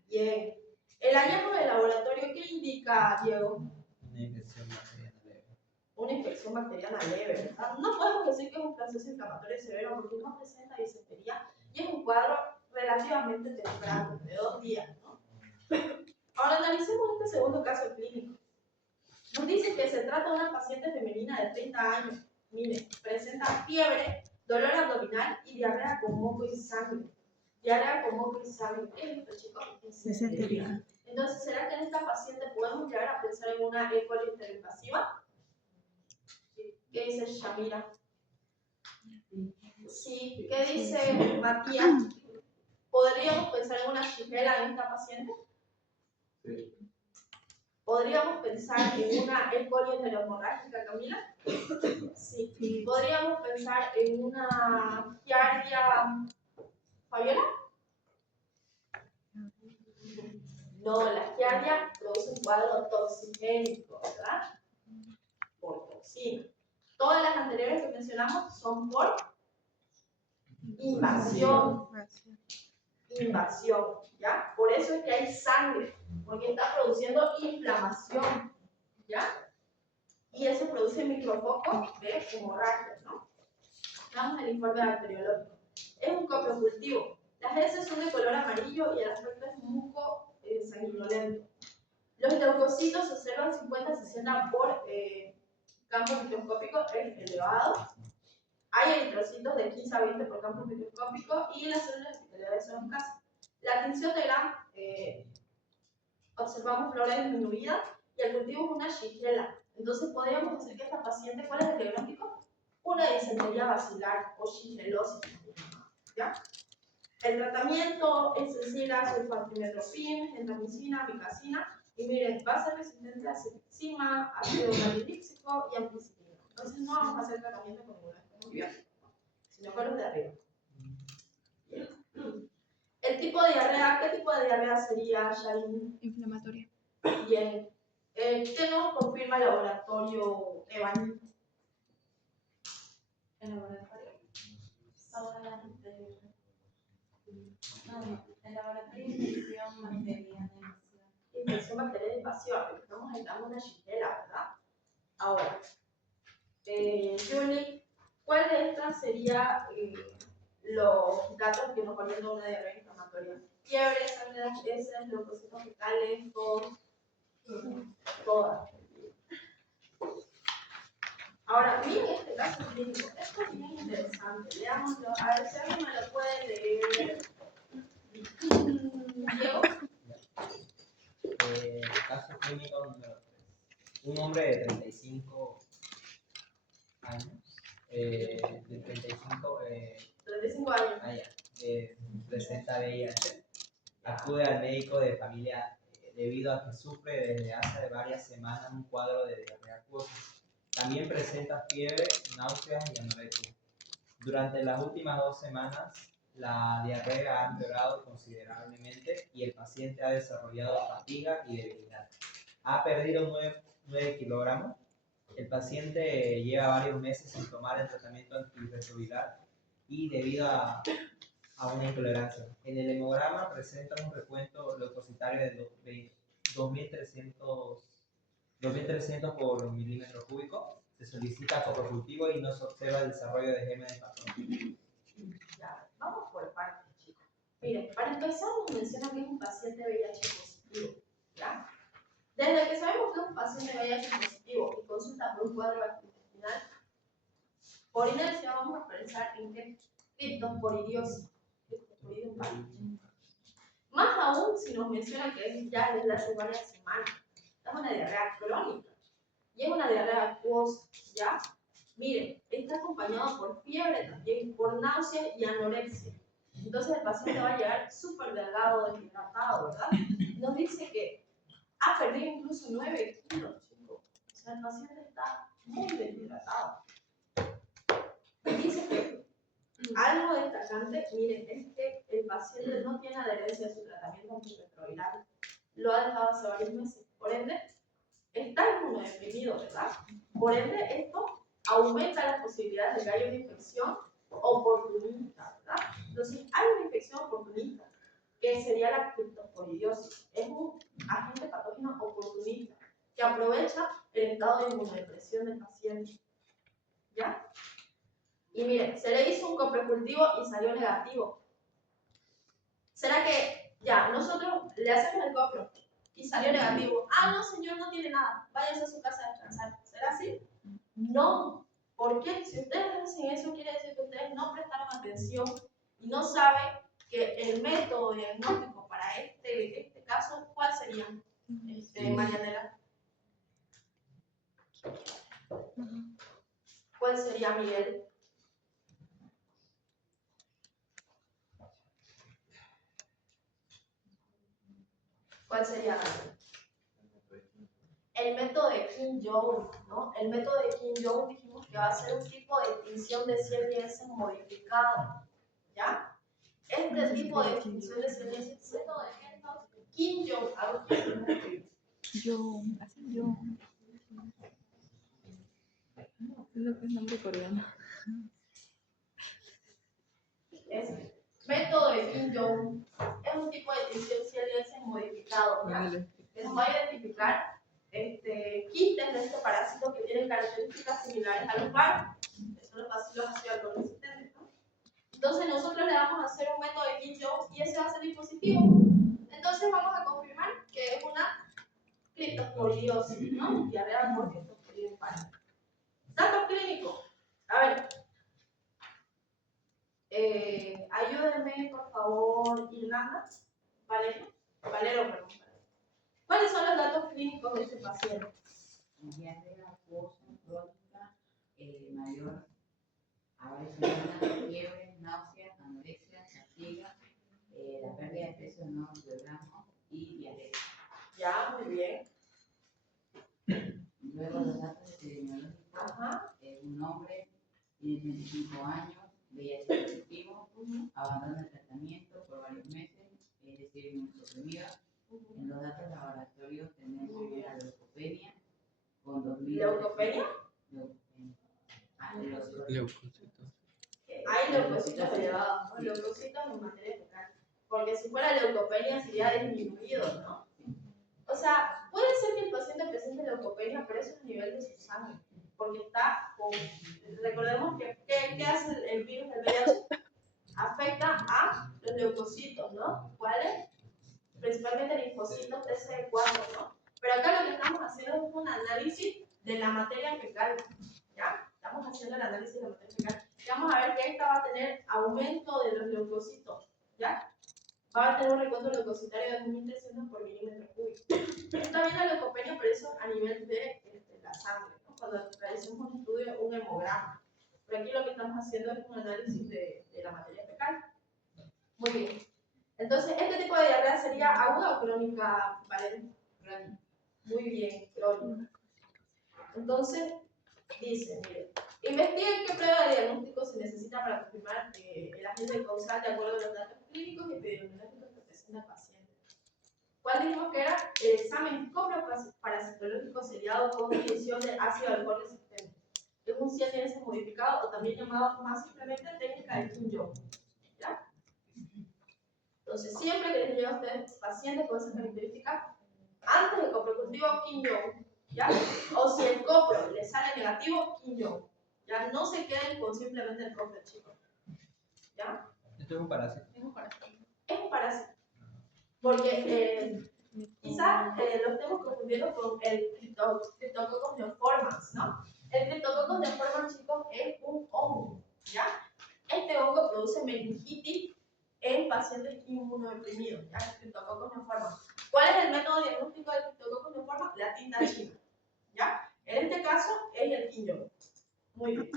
Bien. El hallazgo de laboratorio, ¿qué indica, Diego? Una infección bacteriana leve. Una infección bacteriana leve, ¿verdad? No podemos decir que es un proceso inflamatorio severo porque no presenta disentería y es un cuadro relativamente temprano, de 2 días, ¿no? Ahora analicemos este segundo caso clínico. Nos dice que se trata de una paciente femenina de 30 años. Mire, presenta fiebre, dolor abdominal y diarrea con moco y sangre. Diarrea con moco y sangre. ¿Qué es esto, chicos? Disentería. Entonces, ¿será que en esta paciente podemos llegar a pensar en una E. coli interinvasiva? ¿Qué dice Shamira? Sí. ¿Qué dice Matías? ¿Podríamos pensar en una Shigella en esta paciente? Sí. ¿Podríamos pensar en una E. coli enterohemorrágica, Camila? Sí. ¿Podríamos pensar en una Giardia, Fabiola? No, la Giardia produce un cuadro toxigénico, ¿verdad? Por toxina. Todas las anteriores que mencionamos son por invasión. Invasión, ¿ya? Por eso es que hay sangre, porque está produciendo inflamación, ¿ya? Y eso produce microfocos de hemorragia, ¿no? Damos el informe bacteriológico. Es un coprocultivo. Las heces son de color amarillo y el aspecto es muco sanguinolento. Los leucocitos se observan 50-60 por campo microscópico, es elevado. Hay eritrocitos de 15 a 20 por campo microscópico y las células epiteliales son escasas. La tinción de Gram, observamos flora disminuida y el cultivo es una Shigella. Entonces podríamos decir que esta paciente, ¿cuál es el diagnóstico? Una disentería basilar o shigellosis, ¿ya? El tratamiento es sencilla, sulfametropin, gentamicina, micacina, y miren, va a ser resistente a cefixima, ácido clorhídrico y ampicilina. Entonces no vamos a hacer tratamiento con ninguna de estos antibióticos, sino con los de arriba. El tipo de diarrea, ¿qué tipo de diarrea sería, Sharin? Inflamatoria. Bien. ¿Qué nos confirma el laboratorio Evan? El laboratorio. El laboratorio de infección bacteriana invasiva. Infección bacteriana invasiva, pero estamos entrando en una Shigella, ¿verdad? Ahora, Julie, ¿cuál de estas sería los datos que nos orientan a una diarrea inflamatoria? Fiebre, sangre de heces, leucocitos fecales, todas. Ahora, miren este caso clínico. Esto es bien interesante. Leámoslo. A ver si alguien me lo puede leer. Diego. Caso clínico número 3. Un hombre de 35 años. De 35 años. Presenta VIH. Acude al médico de familia debido a que sufre desde hace varias semanas un cuadro de diarrea acuosa. También presenta fiebre, náuseas y anorexia. Durante las últimas 2 semanas, la diarrea ha empeorado considerablemente y el paciente ha desarrollado fatiga y debilidad. Ha perdido 9 kilogramos. El paciente lleva varios meses sin tomar el tratamiento antirretroviral y debido a una intolerancia. En el hemograma presenta un recuento leucocitario de 2.300 por milímetro cúbico. Se solicita coprocultivo y no se observa el desarrollo de gérmenes patológicos. Ya, vamos por partes, chicos. Miren, para empezar nos menciona que es un paciente VIH positivo, ¿ya? Desde que sabemos que es un paciente VIH positivo y consulta por un cuadro gastrointestinal, por inercia vamos a pensar en que criptosporidiosis. Más aún si nos menciona que es ya desde hace varias semanas. Es una diarrea crónica y es una diarrea acuosa, ¿ya? Miren, está acompañado por fiebre también, por náuseas y anorexia. Entonces el paciente va a llegar súper delgado, deshidratado, ¿verdad? Nos dice que ha perdido incluso 9 kilos, chicos. O sea, el paciente está muy deshidratado. Dice que algo destacante, miren, es que el paciente no tiene adherencia a su tratamiento antirretroviral. Lo ha dejado hace varios meses. Por ende, está inmunodeprimido, ¿verdad? Por ende, esto aumenta las posibilidades de que haya una infección oportunista, ¿verdad? Entonces, hay una infección oportunista, que sería la criptosporidiosis. Es un agente patógeno oportunista que aprovecha el estado de inmunodepresión del paciente, ¿ya? Y miren, se le hizo un coprecultivo y salió negativo. ¿Será que ya nosotros le hacemos el copro y salió negativo? Ah, no, señor, no tiene nada. Váyase a su casa a descansar. ¿Será así? No. ¿Por qué? Si ustedes hacen eso, quiere decir que ustedes no prestaron atención y no saben que el método diagnóstico para este caso, ¿cuál sería? Marianela. ¿Cuál sería, Miguel? ¿Cuál sería? El método de Kim-Jones, ¿no? El método de Kim-Jones dijimos que va a ser un tipo de distinción de cien modificado, ¿ya? Este tipo de distinción de cien es el método de Kim-Jones. Algo que Yo, así yo. Es lo que es nombre coreano. es método de Kim-Jones es un tipo de distinción cien modificado, ¿ya? Que nos va a identificar quistes de este parásito que tienen características similares a los VAR, que son los bacilos ácido alcohol resistentes, ¿no? Entonces nosotros le vamos a hacer un método de Kim-Jones y ese va a ser dispositivo. Entonces vamos a confirmar que es una criptosporidiosis, ¿no? Diarrea por criptosporidiosis. Datos clínicos. A ver. Ayúdenme, por favor, Irlanda. Valero, perdón. ¿Cuáles son los datos clínicos de este paciente? Diarrea acuosa, crónica, mayor a varias semanas, fiebre, náuseas, anorexia, fatiga, la pérdida de peso en 9 kilogramos y diabetes. Ya, muy bien. Luego los datos epidemiológicos, un hombre, tiene 35 años, VIH positivo, abandona el tratamiento por varios meses, es decir, inmunosuprimida. En los datos laboratorios tenemos la leucopenia con 2000. ¿Leucopenia? Leucocitos. Hay leucocitos elevados, ¿no? Leucocitos en materia fecal. Porque si fuera leucopenia sería disminuido, ¿no? O sea, puede ser que el paciente presente leucopenia, pero eso es a nivel de su sangre. Porque está con. Recordemos que ¿qué hace el virus del VIH? Afecta a los leucocitos, ¿no? ¿Cuáles? Principalmente linfocitos TCD4, ¿no? Pero acá lo que estamos haciendo es un análisis de la materia fecal, ¿ya? Estamos haciendo el análisis de la materia fecal. Y vamos a ver que esta va a tener aumento de los leucocitos, ¿ya? Va a tener un recuento leucocitario de 2300 por milímetro cúbico. Está bien la leucopenia, pero eso a nivel de la sangre, ¿no? Cuando realizamos un estudio, un hemograma. Pero aquí lo que estamos haciendo es un análisis de la materia fecal. Muy bien. Entonces, ¿este tipo de diarrea sería aguda o crónica, Valeria? Crónica. Muy bien, crónica. Entonces, dice, mire, investiguen qué prueba de diagnóstico se necesita para confirmar el agente causal de acuerdo a los datos clínicos y epidemiológicos que presenta el paciente. ¿Cuál dijimos que era? El examen coproparasitológico seriado con medición de ácido alcohol resistente. Es un 100 modificado o también llamado más simplemente técnica de Kim-Jones. ¿Ya? Entonces, siempre que les llegue a ustedes pacientes con esas características, antes del coprocultivo Kim-Jones, ¿ya? O si el copro le sale negativo, Kim-Jones. Ya no se queden con simplemente el copro, chicos. ¿Ya? Esto es un parásito. Es un parásito. Es un parásito. Porque quizás lo estemos confundiendo con el Cryptococcus neoformans, ¿no? El Cryptococcus neoformans, chicos, es un hongo, ¿ya? Este hongo produce meningitis en pacientes inmunodeprimidos, ¿ya? El Cryptococcus neoformans. ¿Cuál es el método diagnóstico del Cryptococcus neoformans? La tinta china, ¿ya? En este caso es el Kim-Jones. Muy bien.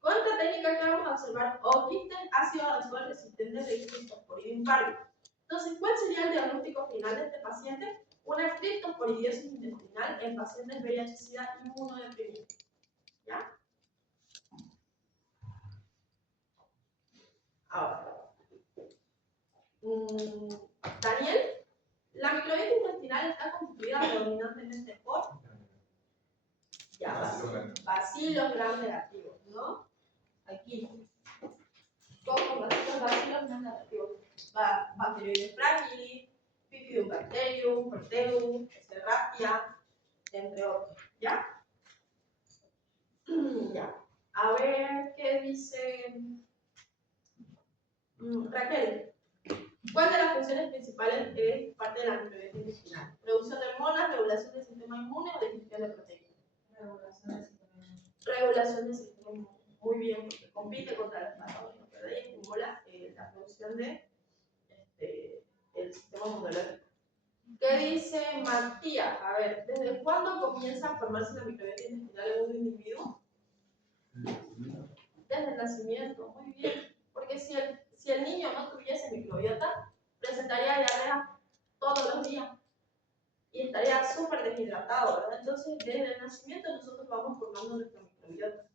Con esta técnica que vamos a observar quisten ácido alcohol resistente de criptosporidio inválido. Entonces, ¿cuál sería el diagnóstico final de este paciente? Una criptosporidiosis intestinal en pacientes VIH-Sida inmunodeprimidos. ¿Ya? Ahora, Daniel, la microbiota intestinal está constituida predominantemente por bacilos gram negativos, ¿no? Aquí, como bacilos gram negativos. Bacteroides fragilis, Bifidum bacterium, Proteus, Serratia, entre otros. ¿Ya? Ya. A ver qué dice Raquel. ¿Cuál de las funciones principales es parte de la microbiota intestinal? Producción de hormonas, regulación del sistema inmune o digestión de proteínas. Regulación del sistema inmune. Regulación del sistema inmune. Muy bien, porque compite contra los patógenos, ¿verdad? Y estimula la producción de el sistema inmunológico. ¿Qué dice Matías? A ver, ¿desde cuándo comienza a formarse la microbiota intestinal en un individuo? Desde el nacimiento, muy bien. Porque si el niño no tuviese microbiota, presentaría diarrea todos los días y estaría súper deshidratado, ¿verdad? Entonces, desde el nacimiento nosotros vamos formando nuestra microbiota.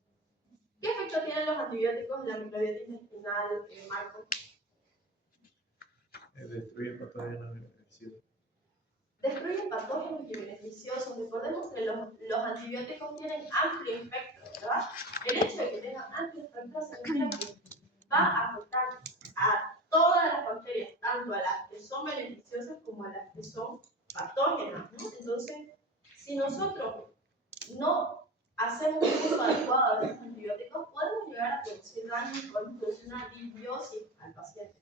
¿Qué efecto tienen los antibióticos en la microbiota intestinal, Marco? Destruye patógenos beneficiosos. Destruyen patógenos y beneficiosos. Recordemos que los antibióticos tienen amplio espectro, ¿verdad? El hecho de que tengan amplio espectro significa que va a afectar a todas las bacterias, tanto a las que son beneficiosas como a las que son patógenas, ¿no? Entonces, si nosotros no hacemos un uso adecuado de estos antibióticos, podemos llegar a producir daño y podemos producir una disbiosis al paciente.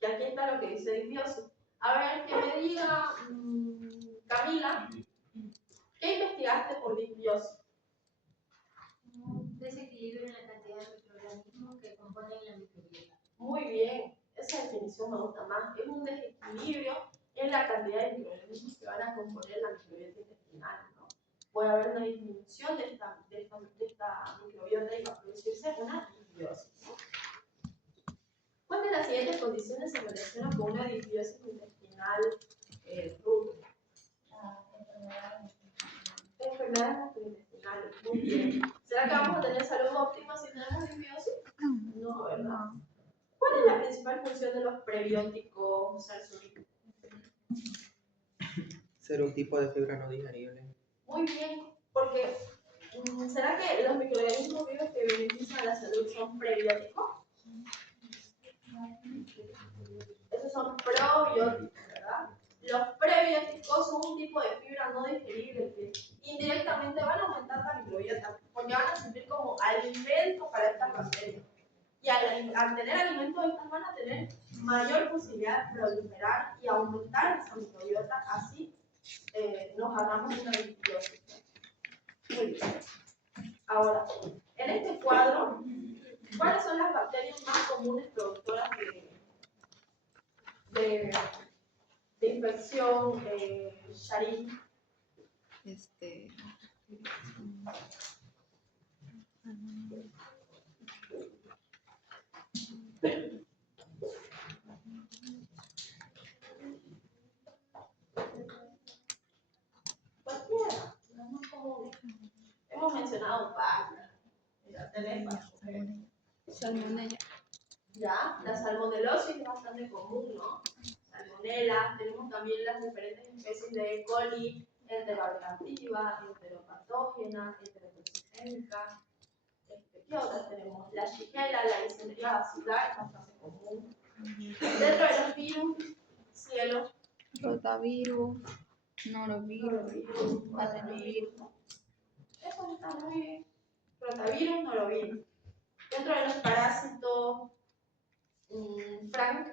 Y aquí está lo que dice disbiosis. A ver, que me diga, Camila, ¿qué investigaste por disbiosis? Un desequilibrio en la cantidad de microorganismos que componen la microbiota. Muy bien, esa definición me gusta más. Es un desequilibrio en la cantidad de microorganismos que van a componer la microbiota intestinal, ¿no? Puede haber una disminución de esta microbiota y va a producirse una disbiosis, ¿no? ¿Cuál de las siguientes condiciones se relaciona con una disbiosis intestinal, Ruth? Enfermedades gastrointestinales. Muy bien. ¿Será que vamos a tener salud óptima si tenemos disbiosis? No, ¿verdad? ¿Cuál es la principal función de los prebióticos, Sarsuri? Ser un tipo de fibra no digerible. Muy bien, porque ¿será que los microorganismos vivos que benefician a la salud son prebióticos? Esos son probióticos, ¿verdad? Los prebióticos son un tipo de fibra no digerible que indirectamente van a aumentar la microbiota porque van a servir como alimento para estas bacterias. Y al tener alimentos, estas van a tener mayor posibilidad de proliferar y aumentar esa microbiota, así nos hagamos una disbiosis. Muy bien. Ahora, en este cuadro, ¿cuáles son las bacterias más comunes productoras de infección, Sharin? Cualquiera, las más comunes. Hemos mencionado varias. Mira, tenemos Salmonella. ya, la salmonelosis es bastante común, ¿no? Salmonella, tenemos también las diferentes especies de E. coli, enteroagregativa, enteropatógena, enterotoxigénica. ¿Qué otras tenemos? La shigella, la disentería basilar, es bastante común. Dentro de los virus, cielo, Rotavirus, norovirus, adenovirus. Eso está muy bien. Rotavirus, norovirus. Dentro de los parásitos, Frank.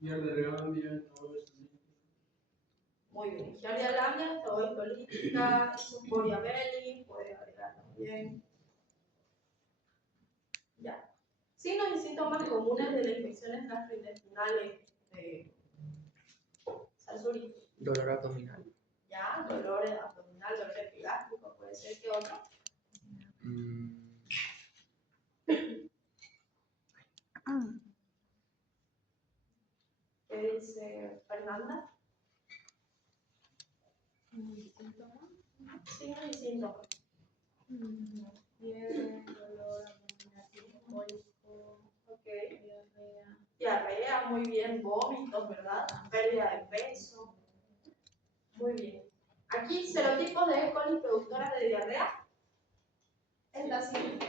Giardia, todo eso. Muy bien. Giardia lambda, todohistolítica, Isoporia belli, puede agregar también. Ya. Signos y síntomas comunes de las infecciones gastrointestinales de Sarsuri. Dolor abdominal. Ya, dolor abdominal, dolor epigástrico, puede ser que otro. ¿Qué dice Fernanda? ¿Síntomas? Signos y síntomas. Fiebre, dolor, abominación, cólico, Ok. diarrea. Diarrea, muy bien. Vómitos, ¿verdad? Pérdida de peso. Muy bien. Aquí, serotipos de E. coli productoras de diarrea. Es la siguiente.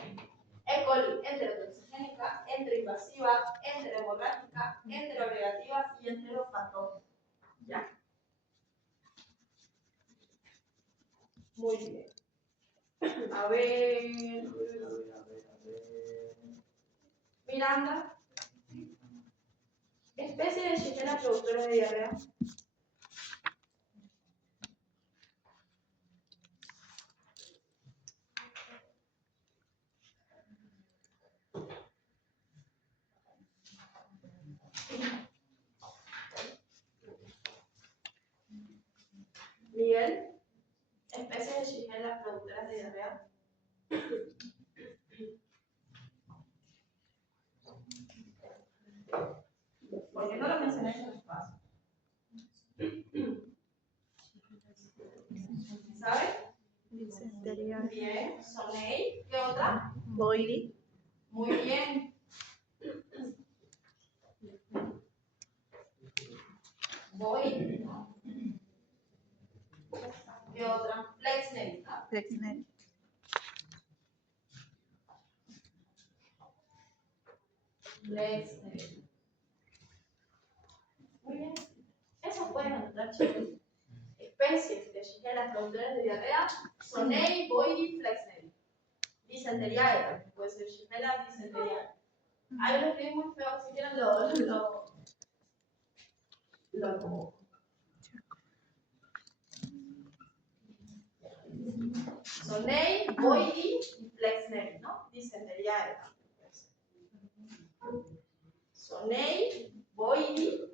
E. coli enterotoxigénica, enteroinvasiva, enterohemorrágica, enteroagregativa y enteropatógena. ¿Ya? Muy bien. A ver. Miranda. Especie de Shigella productora de diarrea. Miguel, especies de Shigella productoras de diarrea. ¿Por qué no lo mencionáis en el espacio? ¿Sabes? Disentería. Bien. Sonei. ¿Qué otra? Boili. Muy bien. Voy. ¿Qué otra? Flexneri, ¿no? Flexner. Flexneri. Muy bien. Eso pueden anotar, chicos. Especies de Shigella productoras de diarrea: Sonei, Boili, Flexneri. Disenteriae también puede ser Shigella disenteriae. Ahí lo escribí muy feo, si quieren lo Sonei, Boili y Flexneri, ¿no? Disenteriae también. Sonei, Boili,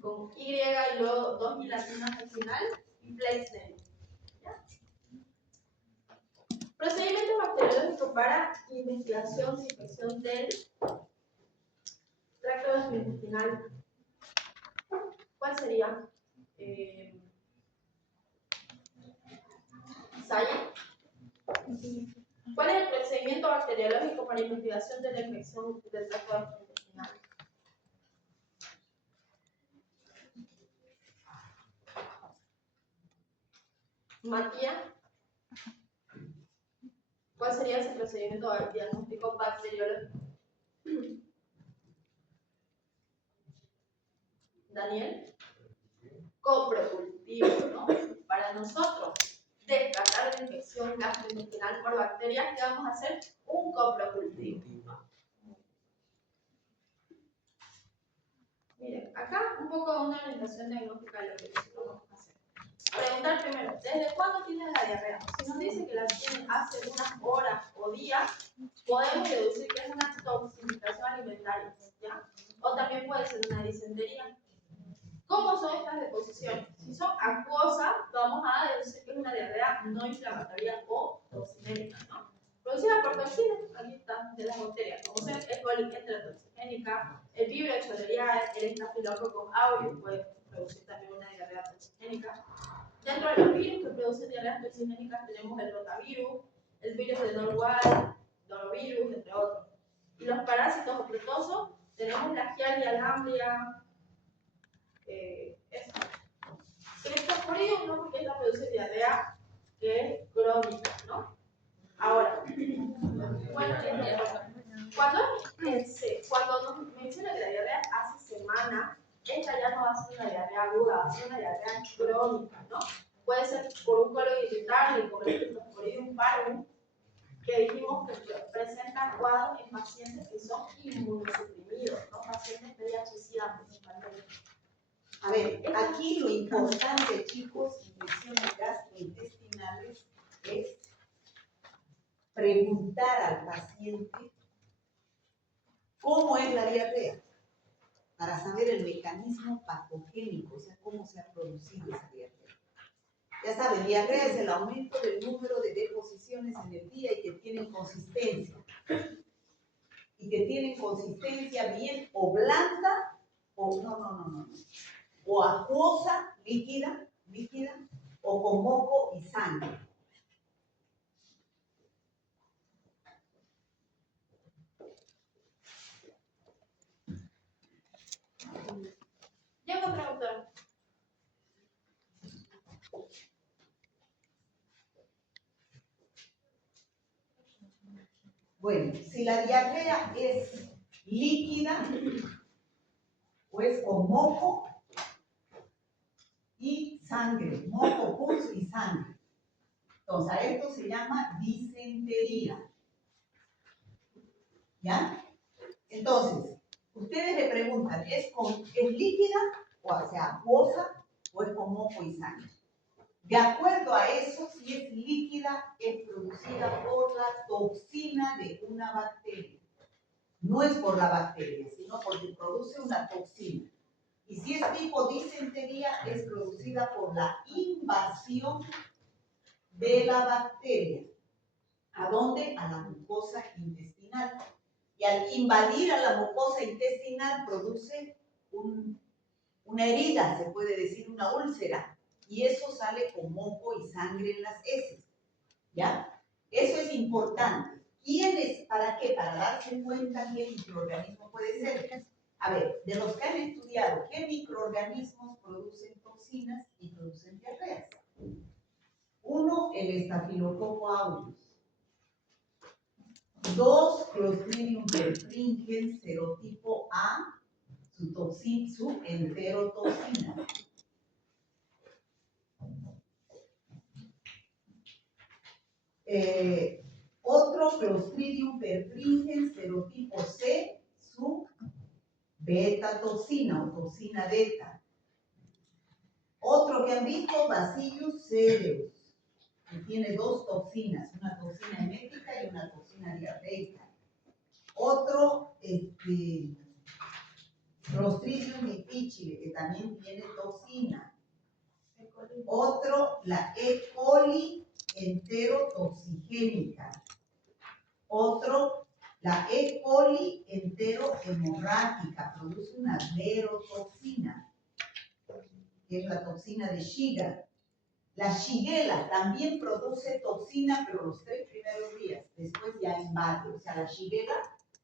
con Y y luego dos y latinas al final, y Flexneri. ¿Ya? Procedimiento bacteriológico para investigación de infección del tracto gastrointestinal. ¿Cuál sería? ¿Saya? ¿Cuál es el procedimiento bacteriológico para investigación de la infección del tracto gastrointestinal? Matías, ¿cuál sería ese procedimiento diagnóstico bacteriológico? Daniel, coprocultivo, ¿no? Para nosotros descartar la infección gastrointestinal por bacterias, ¿qué vamos a hacer? Un coprocultivo. Miren, acá un poco una orientación diagnóstica de lo que nosotros vamos a hacer. Preguntar primero, ¿desde cuándo tienes la diarrea? Si nos dice que la tiene hace unas horas o días, podemos deducir que es una toxificación alimentaria, ¿ya? O también puede ser una disentería. ¿Cómo son estas deposiciones? Si son acuosas, vamos a deducir que es una diarrea no inflamatoria o toxigénica, ¿no? Producida por toxinas, aquí están, de las bacterias, como ser el enterotoxigénica, el Vibrio choleriae, el Staphylococcus aureus puede producir también una diarrea toxigénica. Dentro de los virus que producen diarreas toxigénicas tenemos el rotavirus, el virus de Norwalk, norovirus, entre otros. Y los parásitos o protozoos tenemos la Giardia lamblia, Cryptosporidium, no, porque esta produce diarrea que es crónica, ¿no? Ahora, bueno, cuando nos menciona que la diarrea hace semana, esta ya no va a ser una diarrea aguda, va a ser una diarrea crónica, ¿no? Puede ser por un colon irritable, como el Cryptosporidium parvum, que dijimos que presenta cuadros en pacientes que son inmunosuprimidos, ¿no? Pacientes VIH-Sida principalmente. A ver, aquí lo importante, chicos, infecciones gastrointestinales es preguntar al paciente cómo es la diarrea, para saber el mecanismo patogénico, o sea, cómo se ha producido esa diarrea. Ya saben, diarrea es el aumento del número de deposiciones en el día y que tienen consistencia. Y que tienen consistencia bien o blanda o no. O acuosa, líquida, o con moco y sangre. Ya encontré, doctora. Bueno, si la diarrea es líquida o es con moco y sangre, moco, pus y sangre. Entonces, a esto se llama disentería. ¿Ya? Entonces, ustedes le preguntan, preguntan, ¿es líquida, o sea, acuosa, o es con moco y sangre? De acuerdo a eso, si es líquida, es producida por la toxina de una bacteria. No es por la bacteria, sino porque produce una toxina. Y si es tipo disentería, es producida por la invasión de la bacteria. ¿A dónde? A la mucosa intestinal. Y al invadir a la mucosa intestinal produce una herida, se puede decir una úlcera. Y eso sale con moco y sangre en las heces. ¿Ya? Eso es importante. ¿Quiénes? ¿Para qué? Para darse cuenta qué microorganismo puede ser. A ver, de los que han estudiado, ¿qué microorganismos producen toxinas y producen diarreas? Uno, el Staphylococcus aureus. 2, Clostridium perfringens serotipo A, su enterotoxina. Otro, Clostridium perfringens serotipo C, su beta-toxina o toxina beta. Otro que han visto, Bacillus cereus, que tiene 2 toxinas, una toxina emética y una toxina diarreica. Otro, Clostridium difficile, que también tiene toxina. Otro, la E. coli enterotoxigénica. Otro, la E. coli enterohemorrágica, produce una verotoxina, que es la toxina de Shiga. La Shigella también produce toxina, pero los 3 primeros días, después ya invade. O sea, la Shigella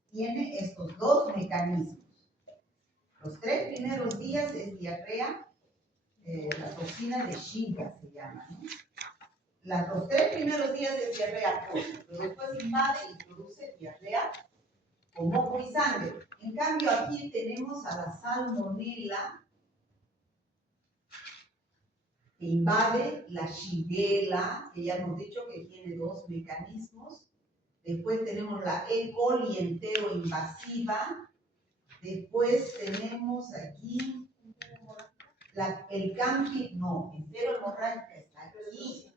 tiene estos 2 mecanismos. Los 3 primeros días es diarrea, la toxina de Shiga se llama, ¿no? Los 3 primeros días es diarrea acuosa, pero después invade y produce diarrea con moco y sangre. En cambio, aquí tenemos a la salmonela, que invade la Shigella, que ya hemos dicho que tiene 2 mecanismos. Después tenemos la E. coli enteroinvasiva. Después tenemos aquí el enterohemorrágica está aquí.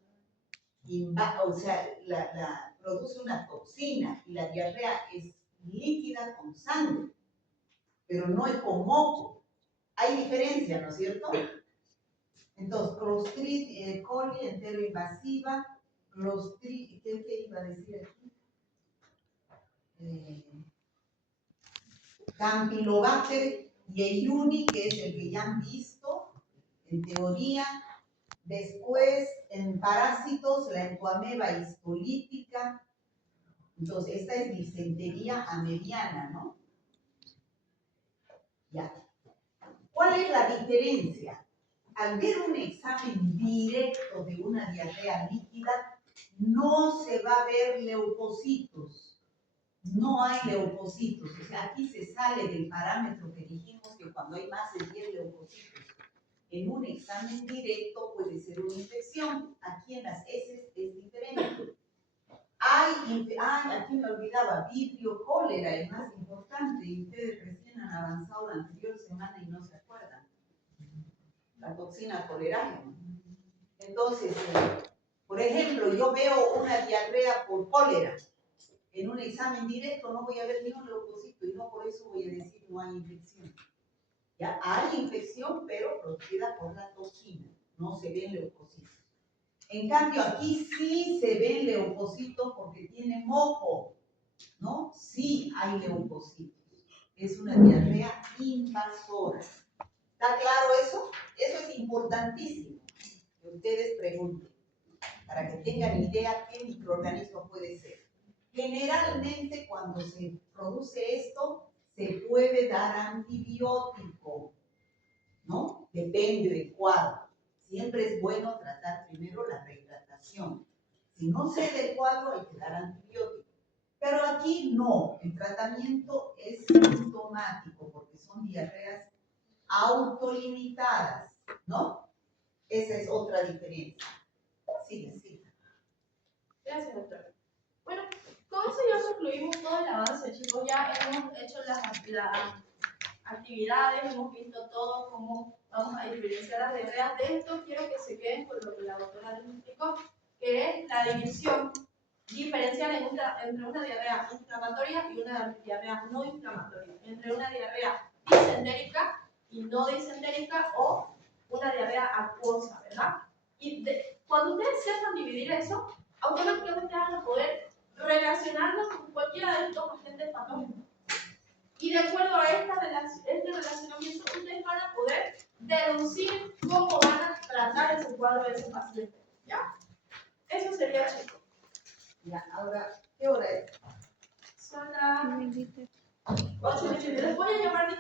O sea, produce una toxina y la diarrea es líquida con sangre, pero no es con moco. Hay diferencia, ¿no es cierto? Entonces, coli enteroinvasiva, ¿qué iba a decir aquí? Campylobacter yeyuni, que es el que ya han visto, en teoría. Después, en parásitos, la entoameba histolítica. Entonces, esta es disentería ameriana, ¿no? Ya. ¿Cuál es la diferencia? Al ver un examen directo de una diarrea líquida, no se va a ver leucocitos. No hay leucocitos. O sea, aquí se sale del parámetro que dijimos que cuando hay más de 10 leucocitos en un examen directo puede ser una infección. Aquí en las heces es diferente. Aquí me olvidaba, vibrio cólera, el más importante, y ustedes recién han avanzado la anterior semana y no se acuerdan. La toxina colerágena. Entonces, por ejemplo, yo veo una diarrea por cólera. En un examen directo no voy a ver ni un leucocito y no por eso voy a decir no hay infección. Ya hay infección, pero producida por la toxina. No se ven leucocitos. En cambio, aquí sí se ven leucocitos porque tiene moco, ¿no? Sí hay leucocitos. Es una diarrea invasora. ¿Está claro eso? Eso es importantísimo que ustedes pregunten para que tengan idea qué microorganismo puede ser. Generalmente, cuando se produce esto, se puede dar antibiótico, ¿no? Depende del cuadro. Siempre es bueno tratar primero la rehidratación. Si no cede el cuadro, hay que dar antibiótico. Pero aquí no, el tratamiento es sintomático porque son diarreas autolimitadas, ¿no? Esa es otra diferencia. Sigue. Gracias, doctora. Bueno, con eso ya concluimos todo el avance, chicos. Ya hemos hecho actividades, hemos visto todo cómo vamos a diferenciar las diarreas. De esto quiero que se queden con lo que la doctora les explicó, que es la división diferencial entre una diarrea inflamatoria y una diarrea no inflamatoria, entre una diarrea disentérica y no disentérica o una diarrea acuosa, ¿verdad? Y cuando ustedes sepan dividir eso, automáticamente van a poder relacionarlo con cualquiera de estos agentes patógenos. Y de acuerdo a este relacionamiento, ustedes van a poder deducir cómo van a tratar ese cuadro de ese paciente. ¿Ya? Eso sería, chicos. Ya, ahora, ¿qué hora es? Son las Me dijiste. 8:23. Les voy a llamar